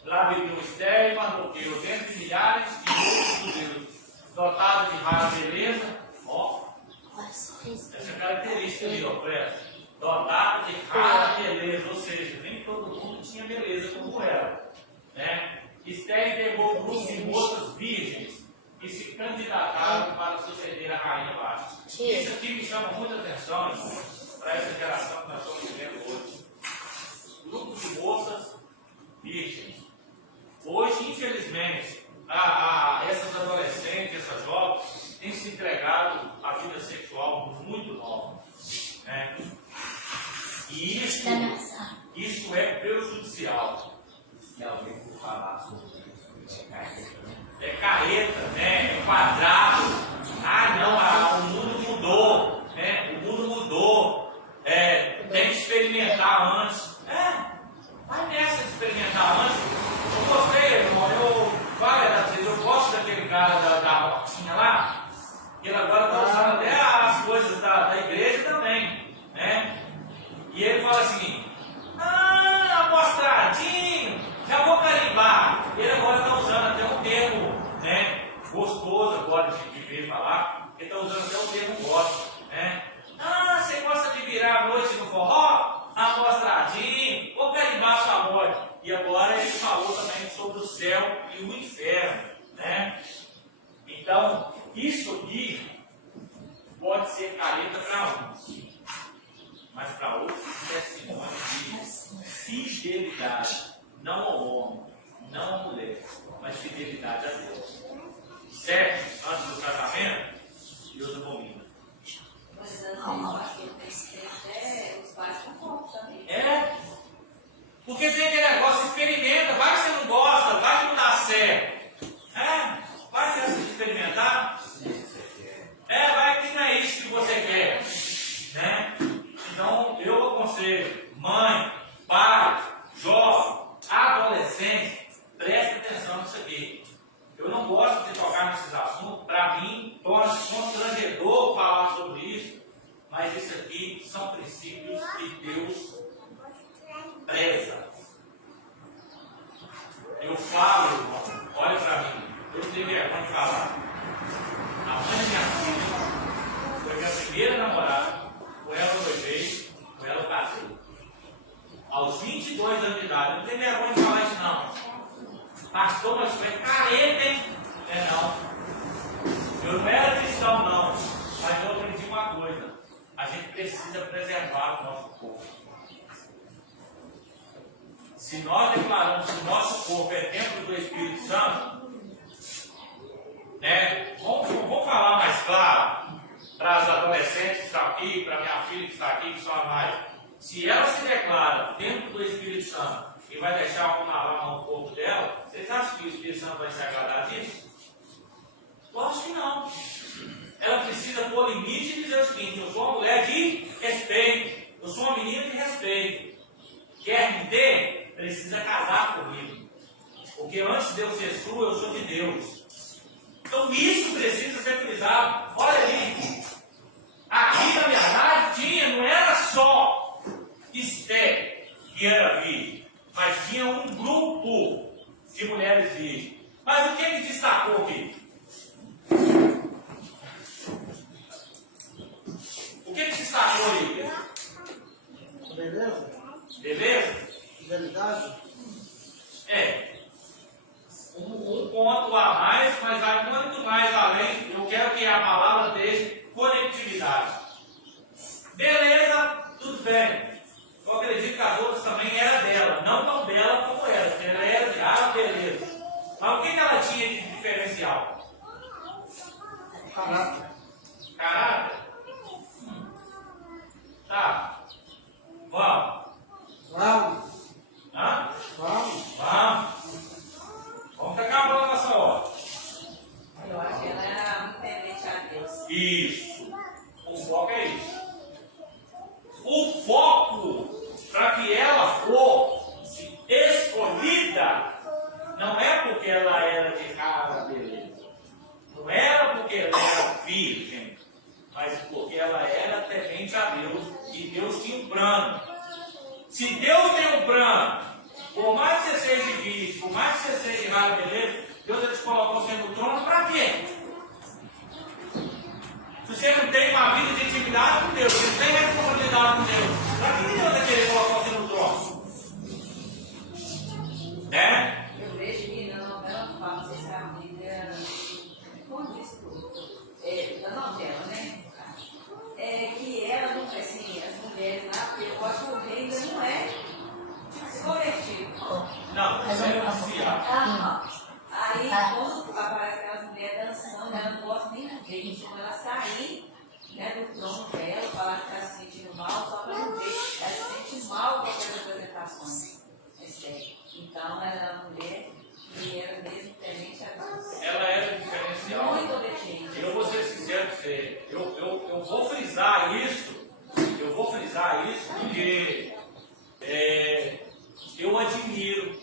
Lá vivia um estéril e Mardoqueu, dentre milhares de outros judeus, dotado de rara beleza. Ó, essa característica ali, ó, presta. Dotado de rara beleza, ou seja, nem todo mundo tinha beleza como ela. Estéril pegou um grupo de moças virgens que se candidataram para suceder a rainha Vasta. Isso aqui me chama muita atenção, para essa geração que nós estamos vivendo hoje. Grupo de moças virgens. Hoje, infelizmente, essas adolescentes, essas jovens, têm se entregado à vida sexual muito nova. E isso é prejudicial. Se alguém for falar sobre isso, É careta, é quadrado. Não, o mundo mudou. O mundo mudou. Tem que experimentar antes. Vai nessa de experimentar antes. Eu gostei, irmão. Eu gosto daquele cara da rotinha lá. Ele agora está usando até as coisas da igreja também. E ele fala assim: amostradinho, já vou carimbar. Ele agora está usando até um termo gostoso agora de ver falar. Ele está usando até um termo gosto. Você gosta de virar a noite no forró? Amostradinho, vou carimbar sua morte. E agora ele falou também sobre o céu e o inferno. Então, isso aqui pode ser careta para uns, mas para outros é sinônimo de fidelidade, não ao homem, não à mulher, mas fidelidade a Deus. Certo? Antes do casamento, Deus abomina. Mas assim, até os pais concordam também. Porque tem aquele negócio, experimenta, vai que você não gosta, vai que não dá certo. Vai que você experimentar. Vai que não é isso que você quer. Então, eu aconselho, mãe, pai, jovem, adolescente, preste atenção nisso aqui. Eu não gosto de tocar nesses assuntos, para mim, torna-se constrangedor falar sobre isso, mas isso aqui são princípios que Deus preza. Eu falo, irmão, olha para mim, eu não tenho vergonha de falar. A mãe da minha filha foi minha primeira namorada, com ela eu noivei, com ela eu casei. Aos 22 anos de idade, eu não tenho vergonha de falar isso não. Pastor, mas foi careta, hein? Não. Eu não era cristão não, mas eu aprendi uma coisa. A gente precisa preservar o nosso corpo. Se nós declaramos que o nosso corpo é templo do Espírito Santo, vamos falar mais claro para as adolescentes que estão aqui, para minha filha que está aqui, que só a mais. Se ela se declara templo do Espírito Santo e vai deixar alguma alma no corpo dela, vocês acham que o Espírito Santo vai se agradar disso? Lógico que não. Ela precisa pôr limite e dizer o seguinte: eu sou uma mulher de respeito, eu sou uma menina de respeito. Quer me ter? Precisa casar comigo. Porque antes de eu ser sua, eu sou de Deus. Então isso precisa ser frisado. Olha ali, aqui na minha rádio tinha, não era só Esther que era virgem, mas tinha um grupo de mulheres virgens. Mas o que ele destacou aqui? O que destacou Verdade? É. Um ponto a mais, mas vai muito mais além. Eu quero que a palavra deixe conectividade. Beleza, tudo bem. Eu acredito que as outras também eram dela. Não tão bela como ela. Ela era de beleza. Mas o que ela tinha de diferencial? Caráter. Caráter? Tá. Vamos. Vamos. Hã? Vamos. Vamos. Vamos ficar acabando essa hora. Eu acho que ela era muito temente a Deus. Isso. O foco é isso. O foco para que ela fosse escolhida não é porque ela era de cara beleza. Não era porque ela era virgem, mas porque ela era temente a Deus e Deus tinha um plano. Se Deus tem um plano, por mais que você seja virgem, por mais que você seja de rara beleza, Deus já te colocou você no trono para quê? Se você não tem uma vida de intimidade com Deus, você não tem responsabilidade com Deus, para que Deus vai querer colocar você no trono? Né? Eu vejo que na novela fala, não sei se é a Bíblia, como diz tudo, da novela, né? Que ela não, assim, as mulheres lá, porque eu acho que o rei ainda não é desconvertido. Não, isso é anunciar. Aí, quando aparece aquelas mulheres dançando, ela não gosta nem do rei, então ela sair, né, do trono dela, falar que está se sentindo mal, só para não ver, ela se sente mal com aquelas apresentações. É sério. Então, ela era uma mulher que era mesmo temente a Deus. Ela era diferencial. Muito obediente. Eu vou ser sincero com você, eu vou frisar isso, porque eu admiro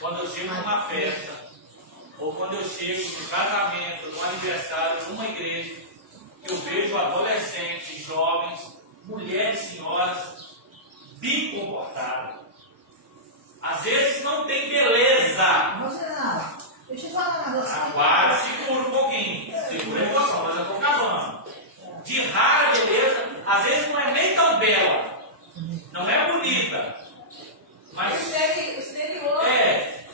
quando eu chego numa festa, ou quando eu chego no casamento, no aniversário, numa igreja, que eu vejo adolescentes, jovens, mulheres, senhoras, bem comportadas. Às vezes não tem beleza. Você não. Deixa eu falar uma coisa. Agora segura um pouquinho. Segura a emoção, nós já estou acabando. De rara beleza, às vezes não é nem tão bela. Não é bonita. Mas Exterior,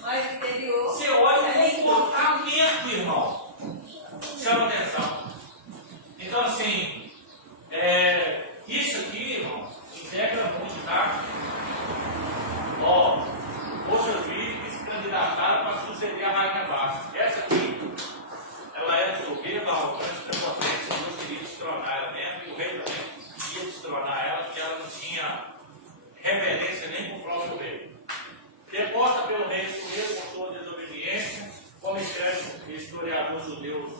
mas o interior. você olha o comportamento, irmão. Chama atenção. Então assim, isso aqui, irmão, integra muito, tá? Ó, moças virgens que se candidataram para suceder a Rainha Baixa. Essa aqui, ela era soberba, arrogante, prepotente, Deus queria destronar ela mesmo, e o rei também queria destronar ela, porque ela não tinha reverência nem com o próprio rei. Deposta pelo rei escolhido por sua desobediência, como escreve o historiador judeu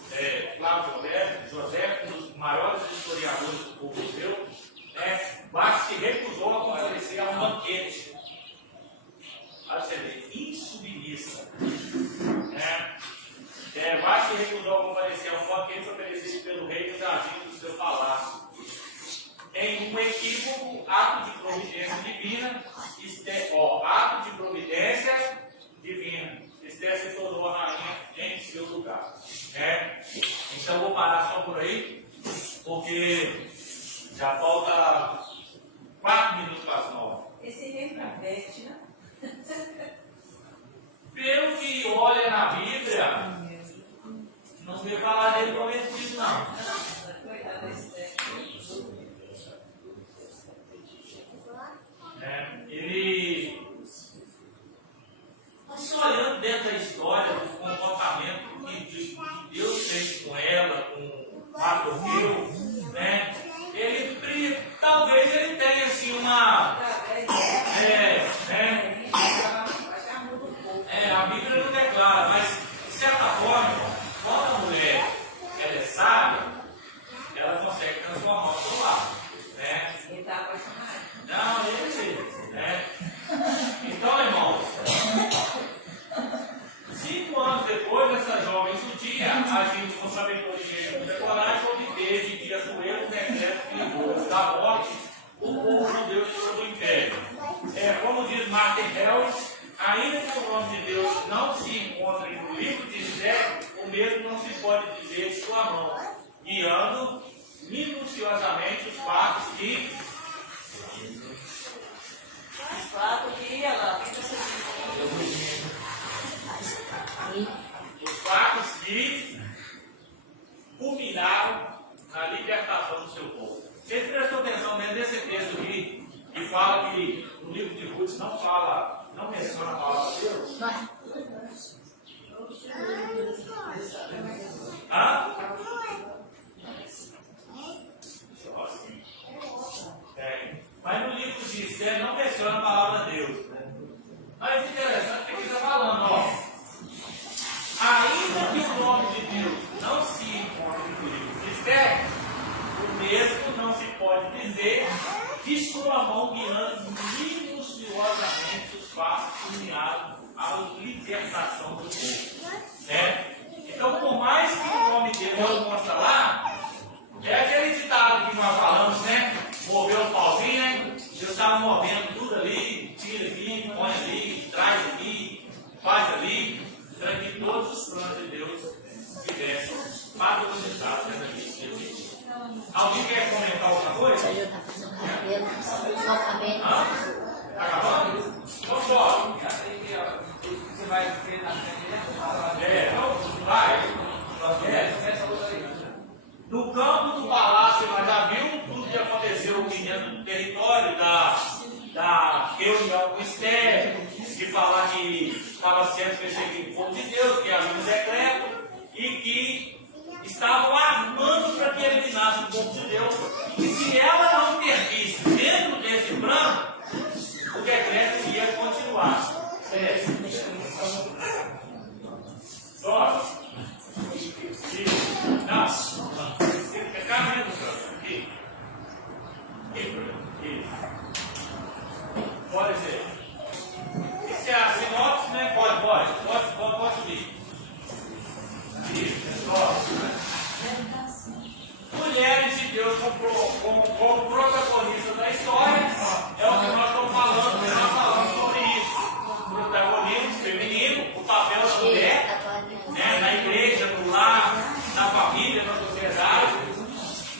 Flávio José, um dos maiores historiadores do povo judeu, Baixa se recusou a comparecer a um banquete. Aí você vê, insubmissa. Baixa se recusou a comparecer a um banquete oferecido pelo rei dos jardins do seu palácio. Em um equívoco, ato de providência divina, ato de providência divina, Esther se tornou a rainha em seu lugar. Então vou parar só por aí, porque já falta 4 minutos para as 9. Esse rei para veste, né? Pelo que olha na Bíblia, não vê falar dele prometido, não. Coitado desse Ele, se olhando dentro da história, do comportamento que Deus fez com ela, com Bartolomeu, talvez ele tenha assim uma. A Bíblia não declara, mas de certa forma, quando a mulher ela é sábia, fala que no livro de Ruth não fala, não menciona a palavra de Deus? Hã? Mas no livro de Esther não menciona a palavra de Deus. Né? Mas interessante que ele está falando, ó. Ainda que o nome de Deus não se encontre no livro de Esther, o mesmo não se pode dizer de sua mão guiando minuciosamente os passos caminhados à libertação do povo. Né? Então, por mais que o nome dele não consta lá, é aquele ditado que nós falamos, né? Moveu o pauzinho, né? Deus estava movendo tudo ali, tira aqui, põe ali, traz aqui, faz ali, para que todos os planos de Deus tivessem padronizados nessa vida. Alguém quer comentar outra coisa? Hã? Tá acabando? Vamos embora. Você vai ver na frente. Então, vai. No campo do palácio, nós já vimos tudo que aconteceu dentro do território da reunião com Esther, de falar que estava sendo perseguido o povo de Deus, que havia um decreto, e que estavam armando para que eliminasse o povo de Deus. E se ela não intervisse dentro desse plano, o decreto ia continuar. Só. Não. Fica vendo, aqui. Pode ser. Isso é a sinopse, né? Pode subir. Isso, mulheres de Deus como protagonistas da história, é o que nós estamos falando, nós falamos sobre isso. Protagonismo feminino, o papel da mulher, né, na igreja, no lar, na família, na sociedade,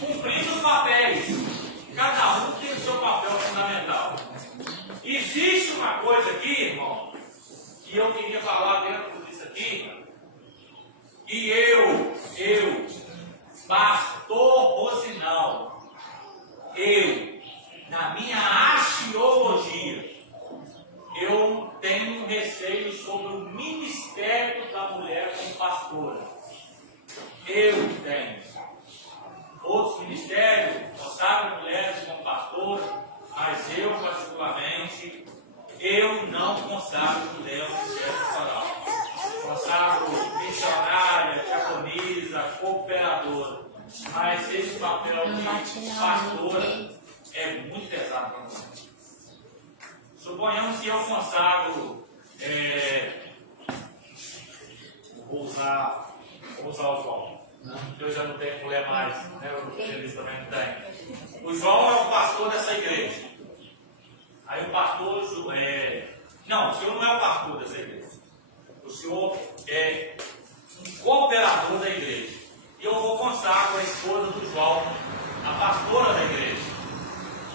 cumprindo os papéis. Cada um tem o seu papel fundamental. Existe uma coisa aqui, irmão, que eu queria falar dentro disso aqui, que eu, pastor Rosinal, na minha axiologia, eu tenho receio sobre o ministério da mulher como pastora. Eu tenho. Outros ministérios consagram mulheres como pastora, mas eu, particularmente, eu não consagro mulher no ministério pastoral. Consagro missionária, diaconisa, cooperadora. Mas esse papel de pastora é muito pesado para mim. Suponhamos que eu consagro, vou usar o João. Eu já não tenho mulher mais, né? Eles também não têm. O João é o pastor dessa igreja. Aí o pastor, não, o senhor não é o pastor dessa igreja. O senhor é um cooperador da igreja. E eu vou consagrar a esposa do João, a pastora da igreja.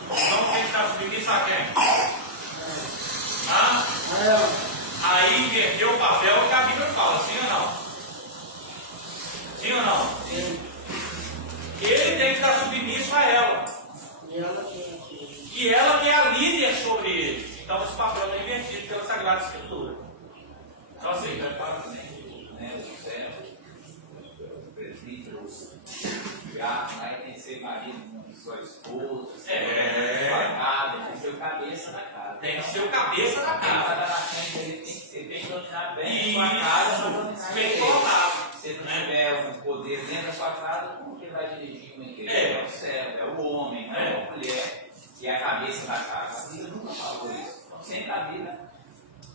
Então quem está submetido a quem? Aí inverteu o papel que a Bíblia fala, sim ou não? Sim ou não? Ele tem que estar submisso a ela. E ela que é a líder sobre ele. Então esse papel é invertido pela Sagrada Escritura. Então assim, O servo, o presbítero, aí tem que ser marido, sua esposa, sua casa, tem que ser o cabeça da casa. Tem que ser o cabeça da casa. Ele tem que dominar bem a sua casa, bem colocado. Se não tiver um poder dentro da sua casa, como que ele vai dirigir uma igreja? É o servo, é o homem, não é a mulher, e a cabeça da casa. A Bíblia nunca falou isso. Sempre a Bíblia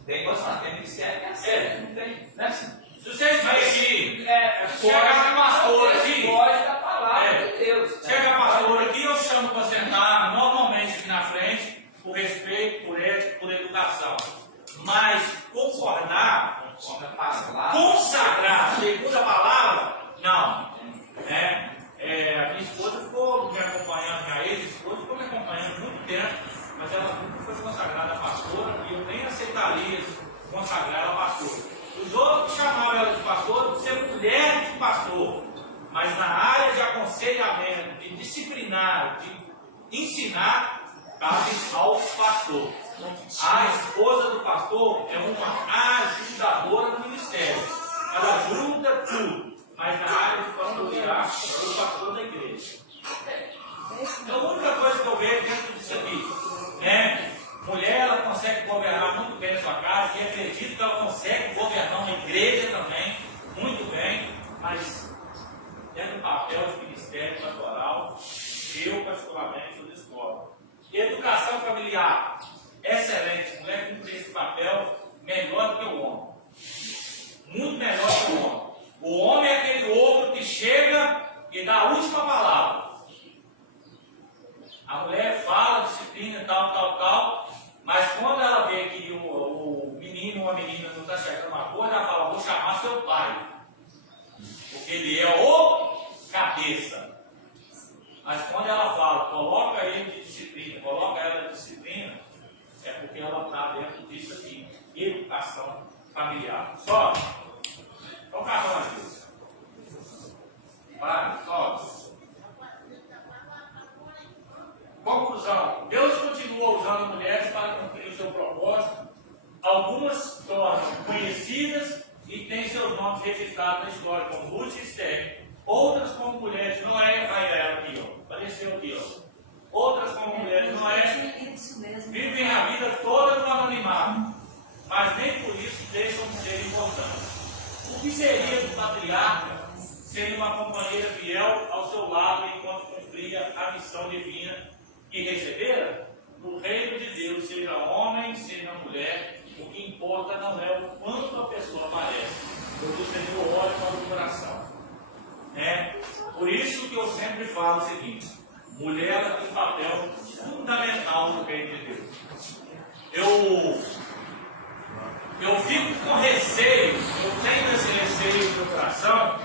tem ministério que é sério, não tem, não é assim. Se vocês verem chegar a pastora aqui, pode da palavra de Deus. Chega a pastora aqui, eu chamo para sentar normalmente aqui na frente, por respeito, por ética, por educação. Mas concordar, consagrar, segundo a palavra, não. A minha esposa ficou me acompanhando, minha ex-esposa ficou me acompanhando muito tempo, mas ela nunca foi consagrada a pastora e eu nem aceitaria consagrar a pastora. Os outros chamavam ela de pastor por ser mulher de pastor, mas na área de aconselhamento, de disciplinar, de ensinar, cabe ao pastor. A esposa do pastor é uma ajudadora no ministério. Ela ajuda tudo, mas na área de pastorear é o pastor da igreja. Então, a única coisa que eu vejo dentro disso aqui, né? Mulher, ela consegue governar muito bem a sua casa, e acredito que ela consegue governar uma igreja também, muito bem, mas dentro do papel de ministério pastoral, eu particularmente eu discordo. Educação familiar, excelente, mulher cumpre esse papel melhor do que o homem. Muito melhor que o homem. O homem é aquele outro que chega e dá a última palavra. A mulher fala, disciplina, tal, mas quando ela vê que o menino ou a menina não está acertando uma coisa, ela fala, vou chamar seu pai. Porque ele é o cabeça. Mas quando ela fala, coloca ele de disciplina, coloca ela de disciplina, é porque ela está dentro disso aqui. Educação familiar. Sobe. Olha o cartão aqui. Para, sobe. Conclusão. Deus continua usando mulheres para cumprir o seu propósito. Algumas tornam conhecidas e têm seus nomes registrados na história, como Ruth e Esther. Outras, como mulheres de Noé, aqui, ó. Apareceu aqui, ó. Outras, como mulheres de Noé, vivem a vida toda no anonimato, mas nem por isso deixam de ser importantes. O que seria do patriarca seria uma companheira fiel ao seu lado enquanto cumpria a missão divina que recebera? No reino de Deus, seja homem, seja mulher, o que importa não é o quanto a pessoa parece, mas o Senhor olha para o coração. Por isso que eu sempre falo o seguinte: mulher ela tem um papel fundamental no reino de Deus. Eu fico com receio, eu tenho esse receio no coração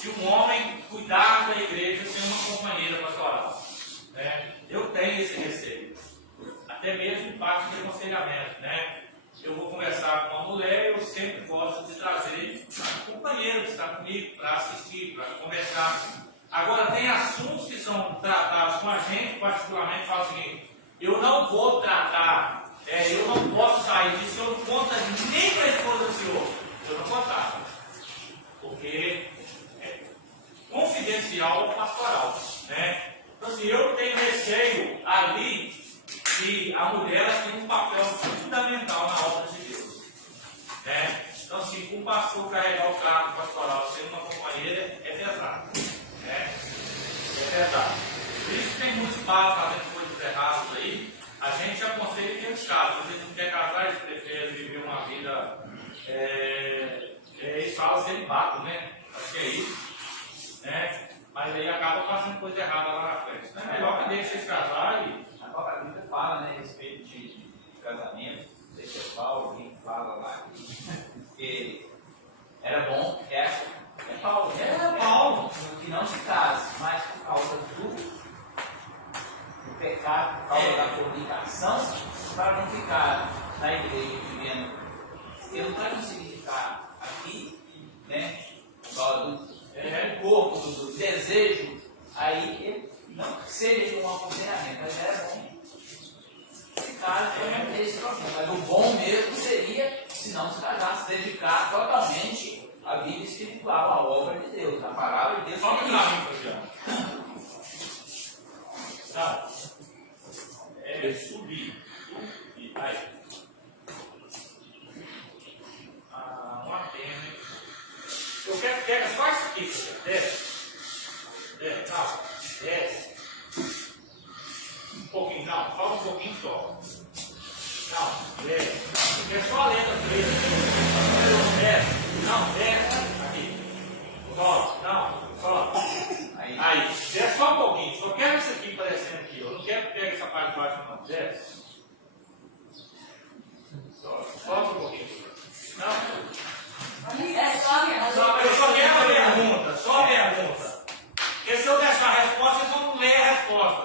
de um homem cuidar da igreja sem uma companheira pastoral. Eu tenho esse receio, até mesmo em parte de aconselhamento. Eu vou conversar com uma mulher, eu sempre gosto de trazer um companheiro que está comigo para assistir, para conversar. Agora, tem assuntos que são tratados com a gente, particularmente, fala o seguinte: eu não vou tratar, eu não posso sair disso, eu não conto nem para a esposa do senhor, eu não contar, porque é confidencial ou pastoral. Então, assim, eu tenho receio ali que a mulher tem um papel fundamental na obra de Deus. Então, assim, o pastor carregar o cargo pastoral sendo uma companheira é pesado. É pesado. Por isso que tem muitos pais fazendo coisas erradas aí. A gente aconselha que eles casam. Se eles não querem casar, eles preferem viver uma vida. Eles falam celibato, né? Acho que é isso. Mas aí acaba fazendo coisa errada lá na frente. Não é melhor que deixe eles casar e. A própria Bíblia fala, né, a respeito de casamento. Não sei se é Paulo, alguém fala lá que era bom, é Paulo. É Paulo. Que não se case, mas por causa do pecado, por causa da fornicação, para não ficar na igreja vivendo. Ele não está conseguindo significar aqui, por causa do corpo, do desejo, aí ele não seria um aconselhamento, mas era bom. Se casa, não tem esse problema. Mas o bom mesmo seria, se não se casasse, dedicar totalmente a vida espiritual, a obra de Deus, a palavra de Deus. Só um caminho, tá? Subir. Aí. Uma pena. Eu quero que pega só isso aqui. Desce. Um pouquinho, não. Falta um pouquinho só. Não, desce. Eu quero só a letra 3. Desce. Aqui. Sobe. Aí. Desce só um pouquinho. Só quero isso aqui aparecendo aqui. Eu não quero que pegue essa parte de baixo, não. Desce. Sobe um pouquinho. Não. Eu só quero a pergunta. Só a pergunta. Porque se eu deixar a resposta, vocês vão ler a resposta.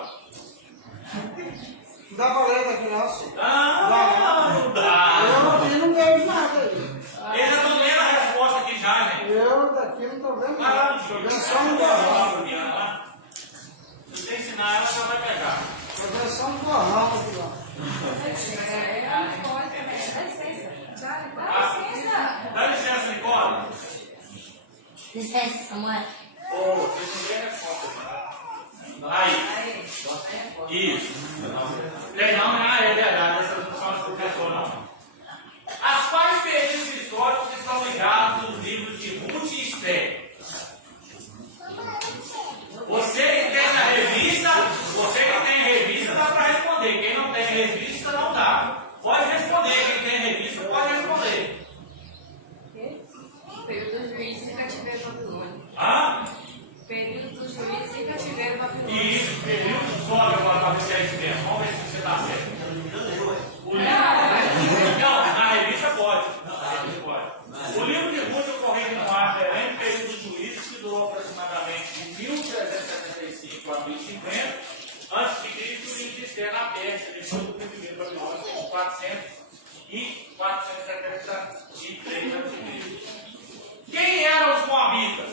Não dá pra ler daqui, não, senhor. Não dá. Eu não vejo nada aí. Eles já estão lendo a resposta aqui já, gente. Eu daqui não estou vendo nada. Estou vendo só um negócio. Se você ensinar ela, já vai pegar. Estou vendo só um borrão aqui, ó. Dá licença, Nicole. Licença, Samuel. Ô, vocês não têm resposta. Aí. Isso. Tem não, né? É verdade. Essas não são as professoras, não. As quais períodos históricos estão ligados nos livros de Ruth e Esther? Você que tem a revista, dá para responder. Quem não tem revista, não dá. Pode responder. Quem tem revista, pode responder. Período do juízo e cativeiro babilônico. Hã? Período do juízo e cativeiro babilônico. Isso, período sobe agora para ver se é isso mesmo. Vamos ver se você está certo. O livro... Não, na revista pode. O livro de Ruth ocorreu no ar em período do juízo, que durou aproximadamente de 1375 a 1050 a.C. e o livro de Esther na Pérsia, depois do primeiro Babilônia, em 473 a.C. Quem eram os moabitas?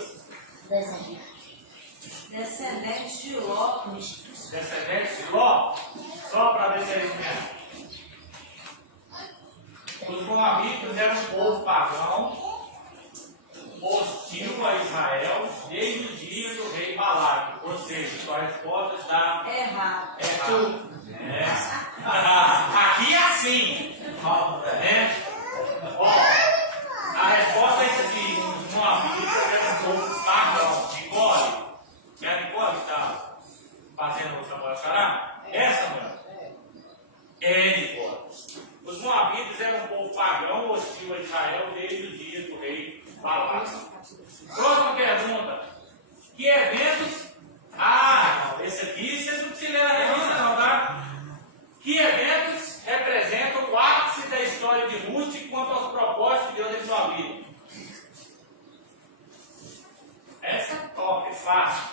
Descendentes de Ló. Descendentes de Ló? Só para ver se é isso mesmo. Os moabitas eram um povo pagão, hostil a Israel, desde o dia do rei Balaque. Ou seja, sua resposta está Errado. errada. Aqui é assim. Ó, a resposta é isso aqui. Os moabitas eram um povo pagão. Nicole, é a Nicole que está fazendo o Samuel chorar? Essa, mano? Nicole. Os moabitas eram um povo pagão hostil a Israel desde o dia do rei Balaque. Próxima pergunta. Que eventos... esse aqui vocês não precisam ler na revista não, tá? Que eventos representam o ápice da história de Ruth quanto aos propósitos de Deus em sua vida? Essa é top, é fácil.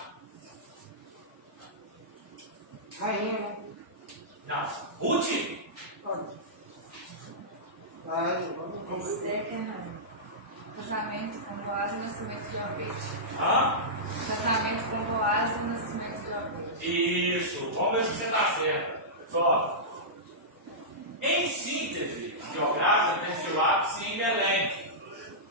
Rainha, né? Não. Ruth? Pode. Casamento com Boaz e nascimento de Obed. Casamento com Boaz e nascimento de Obed. Isso. Vamos ver se você está certo. Só. Em síntese geográfica, tem seu ápice em Belém,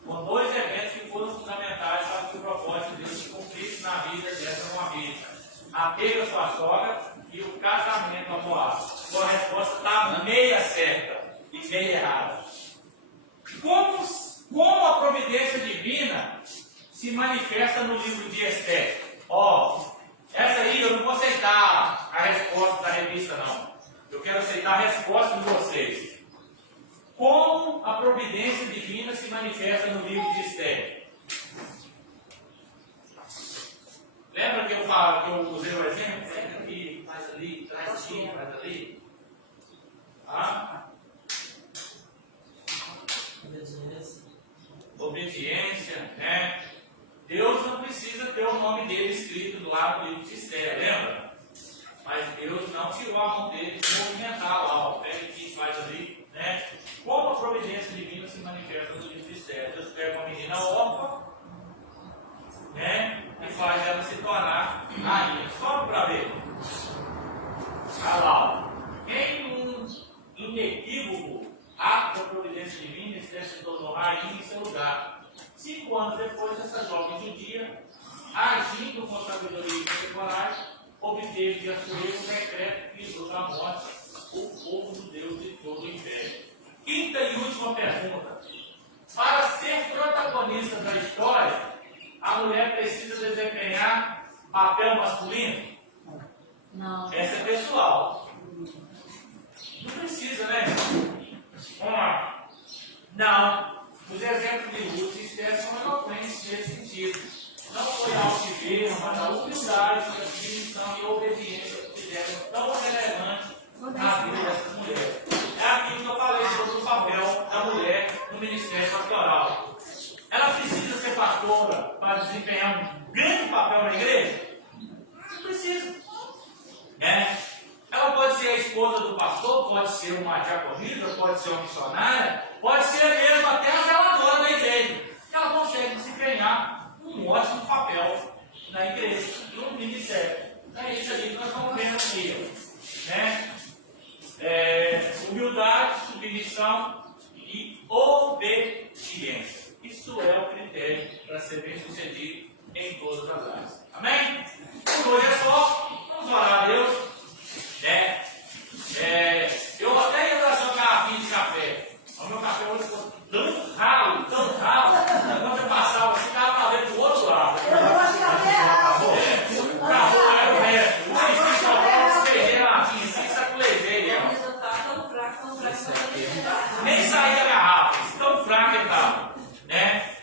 com dois eventos que foram fundamentais para que o propósito de Deus se cumprisse na vida dessa moabita: apego à sua sogra e o casamento a Boaz. Sua resposta está meia certa e meia errada. Como a providência divina se manifesta no livro de Esther? Essa aí eu não vou aceitar a resposta da revista, não. Eu quero aceitar a resposta de vocês. Como a providência divina se manifesta no livro de Esther? Lembra que eu usei o exemplo? Faz aqui, faz ali, traz aqui, faz ali. Obediência, né? Deus não precisa ter o nome dele escrito do lado do livro de Esther, lembra? Mas Deus não tirou a mão dele de movimentar lá, pega aqui, faz ali, né? Como a providência divina se manifesta no livro de Esther? Deus pega uma menina órfã, né? E faz ela se tornar rainha. Sobe para ver. Olha lá, em um inequívoco ato da providência divina, Esther se tornou rainha em seu lugar. 5 anos depois, essa jovem judia, agindo com sabedoria e contemporânea, obteve de Assuero um decreto que livrou da morte o povo do Deus de todo o império. Quinta e última pergunta. Para ser protagonista da história, a mulher precisa desempenhar papel masculino? Não. Essa é pessoal. Não precisa, né? Vamos lá. Não. Os exemplos de Ruth e Esther são eloquentes nesse sentido. Não foi a altivez, mas a humildade, a submissão e a obediência que fizeram tão relevante na vida dessas mulheres. É aquilo que eu falei sobre o papel da mulher no ministério pastoral. Ela precisa ser pastora para desempenhar um grande papel na igreja? Não precisa. Ela pode ser a esposa do pastor, pode ser uma diaconisa, pode ser uma missionária, pode ser mesmo até a zeladora da igreja. Ela consegue desempenhar um ótimo papel na igreja, no ministério. É isso ali que nós estamos vendo aqui. disposição e obediência. Isso é o critério para ser bem sucedido em todas as áreas. Amém? Por hoje é só. Vamos orar a Deus. Eu até ia trazer uma garrafinha de café. O meu café hoje ficou tão ralo. Quando eu passava assim, dava para ver pro outro lado. Acabou, era o resto. Não sei se só escrever a latinha assim, saculejei ela. Tão fraco. Nem saía a garrafa, tão fraca ele estava, né?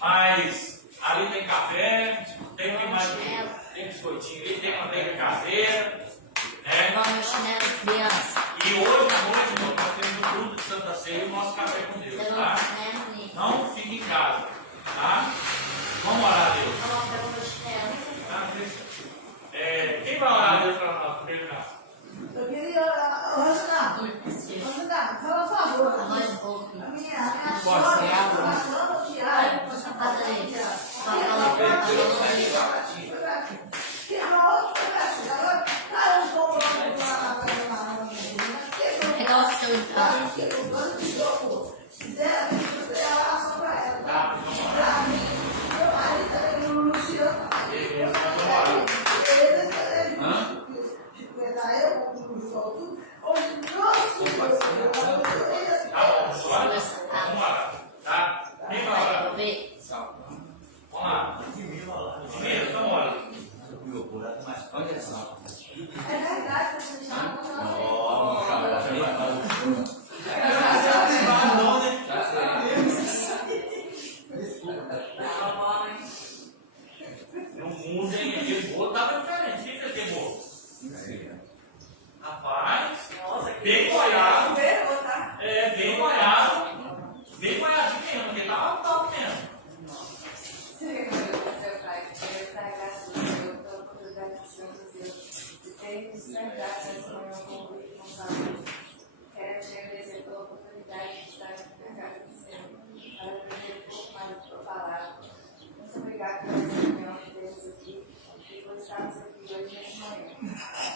Mas ali tem café, tem mais, tem biscoitinho ali, tem manteiga caseira, né? Igual meu chinelo de criança. E hoje à noite nós temos o culto de Santa Ceia e o nosso café com Deus, Levou tá? meu chinelo ali. Não fique em casa, tá? Vamos orar a Deus. Levou meu chinelo. Tá? Quem vai orar a Deus para nós? Primeiro caso. Eu queria Rosana, fala por favor. Arroz e pouco. A minha Pode sogra, ser água, né? passando o Olha Tiago. o sapato dele. Que arroz, agora, cara, eu estou Pegar o seu em casa. Tá? Vamos orar. Beleza, nós vamos orar. Tá bom, vamos orar. Tá? Quem vai orar? Vou ver. Vamos lá. Primeiro, então ora. É verdade, você já No mundo, hein? Aquele bolo estava diferente. O que é aquele bolo? Rapaz, bem molhado. Bem molhado. Bem molhadinho mesmo, porque estava top mesmo. Quero te agradecer pela oportunidade de estar aqui na casa do Senhor, para aprender um pouco mais da tua palavra. Muito obrigada por essa reunião que temos aqui e por estarmos aqui hoje nesse momento.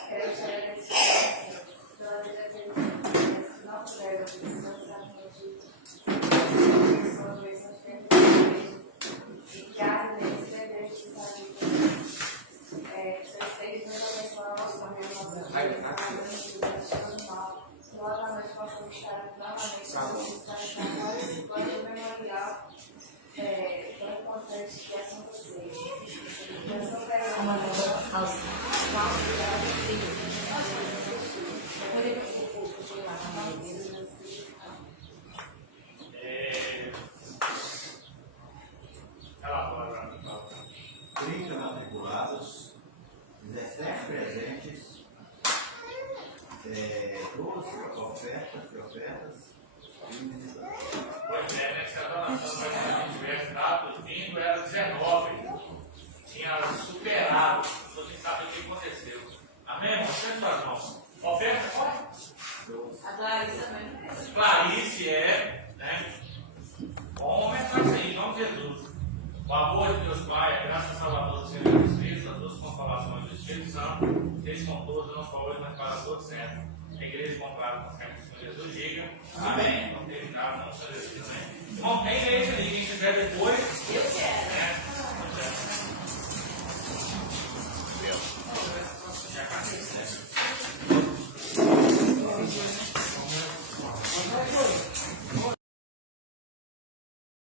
Quero te agradecer pela vida deles que não puderam descansar no dia. Sua bênção de tempo e que haja neles dever de estar aqui conosco. Que vocês estejam nos abençoando a nossa família, nossa vida, logo à noite possamos estar novamente participando desse plano memorial tão importante que é Santa Ceia. Eu só quero Ela fala para mim, Paulo. 30 matriculados, 17 presentes, 12 ofertas e um visitante. Pois é, né? Se a donação vai ser tivesse dado vindo, era 19. Tinha superado. Só tem que saber o que aconteceu. Amém, irmão? Sente suas mãos. Oferta, pode? A Clarice também. Clarice né? Vamos aumentar isso aí, em nome de Jesus. O amor de Deus Pai, a graça salvadora do Senhor Jesus Cristo, as duas consolações do Espírito Santo, eles com todos, não só hoje, mas para todos sempre. A igreja comprada com sempre que o Senhor Jesus diga. Amém. Não teve nada, não, Senhor Jesus. Amém. Irmão, tem igreja ali, quem quiser depois. Eu quero.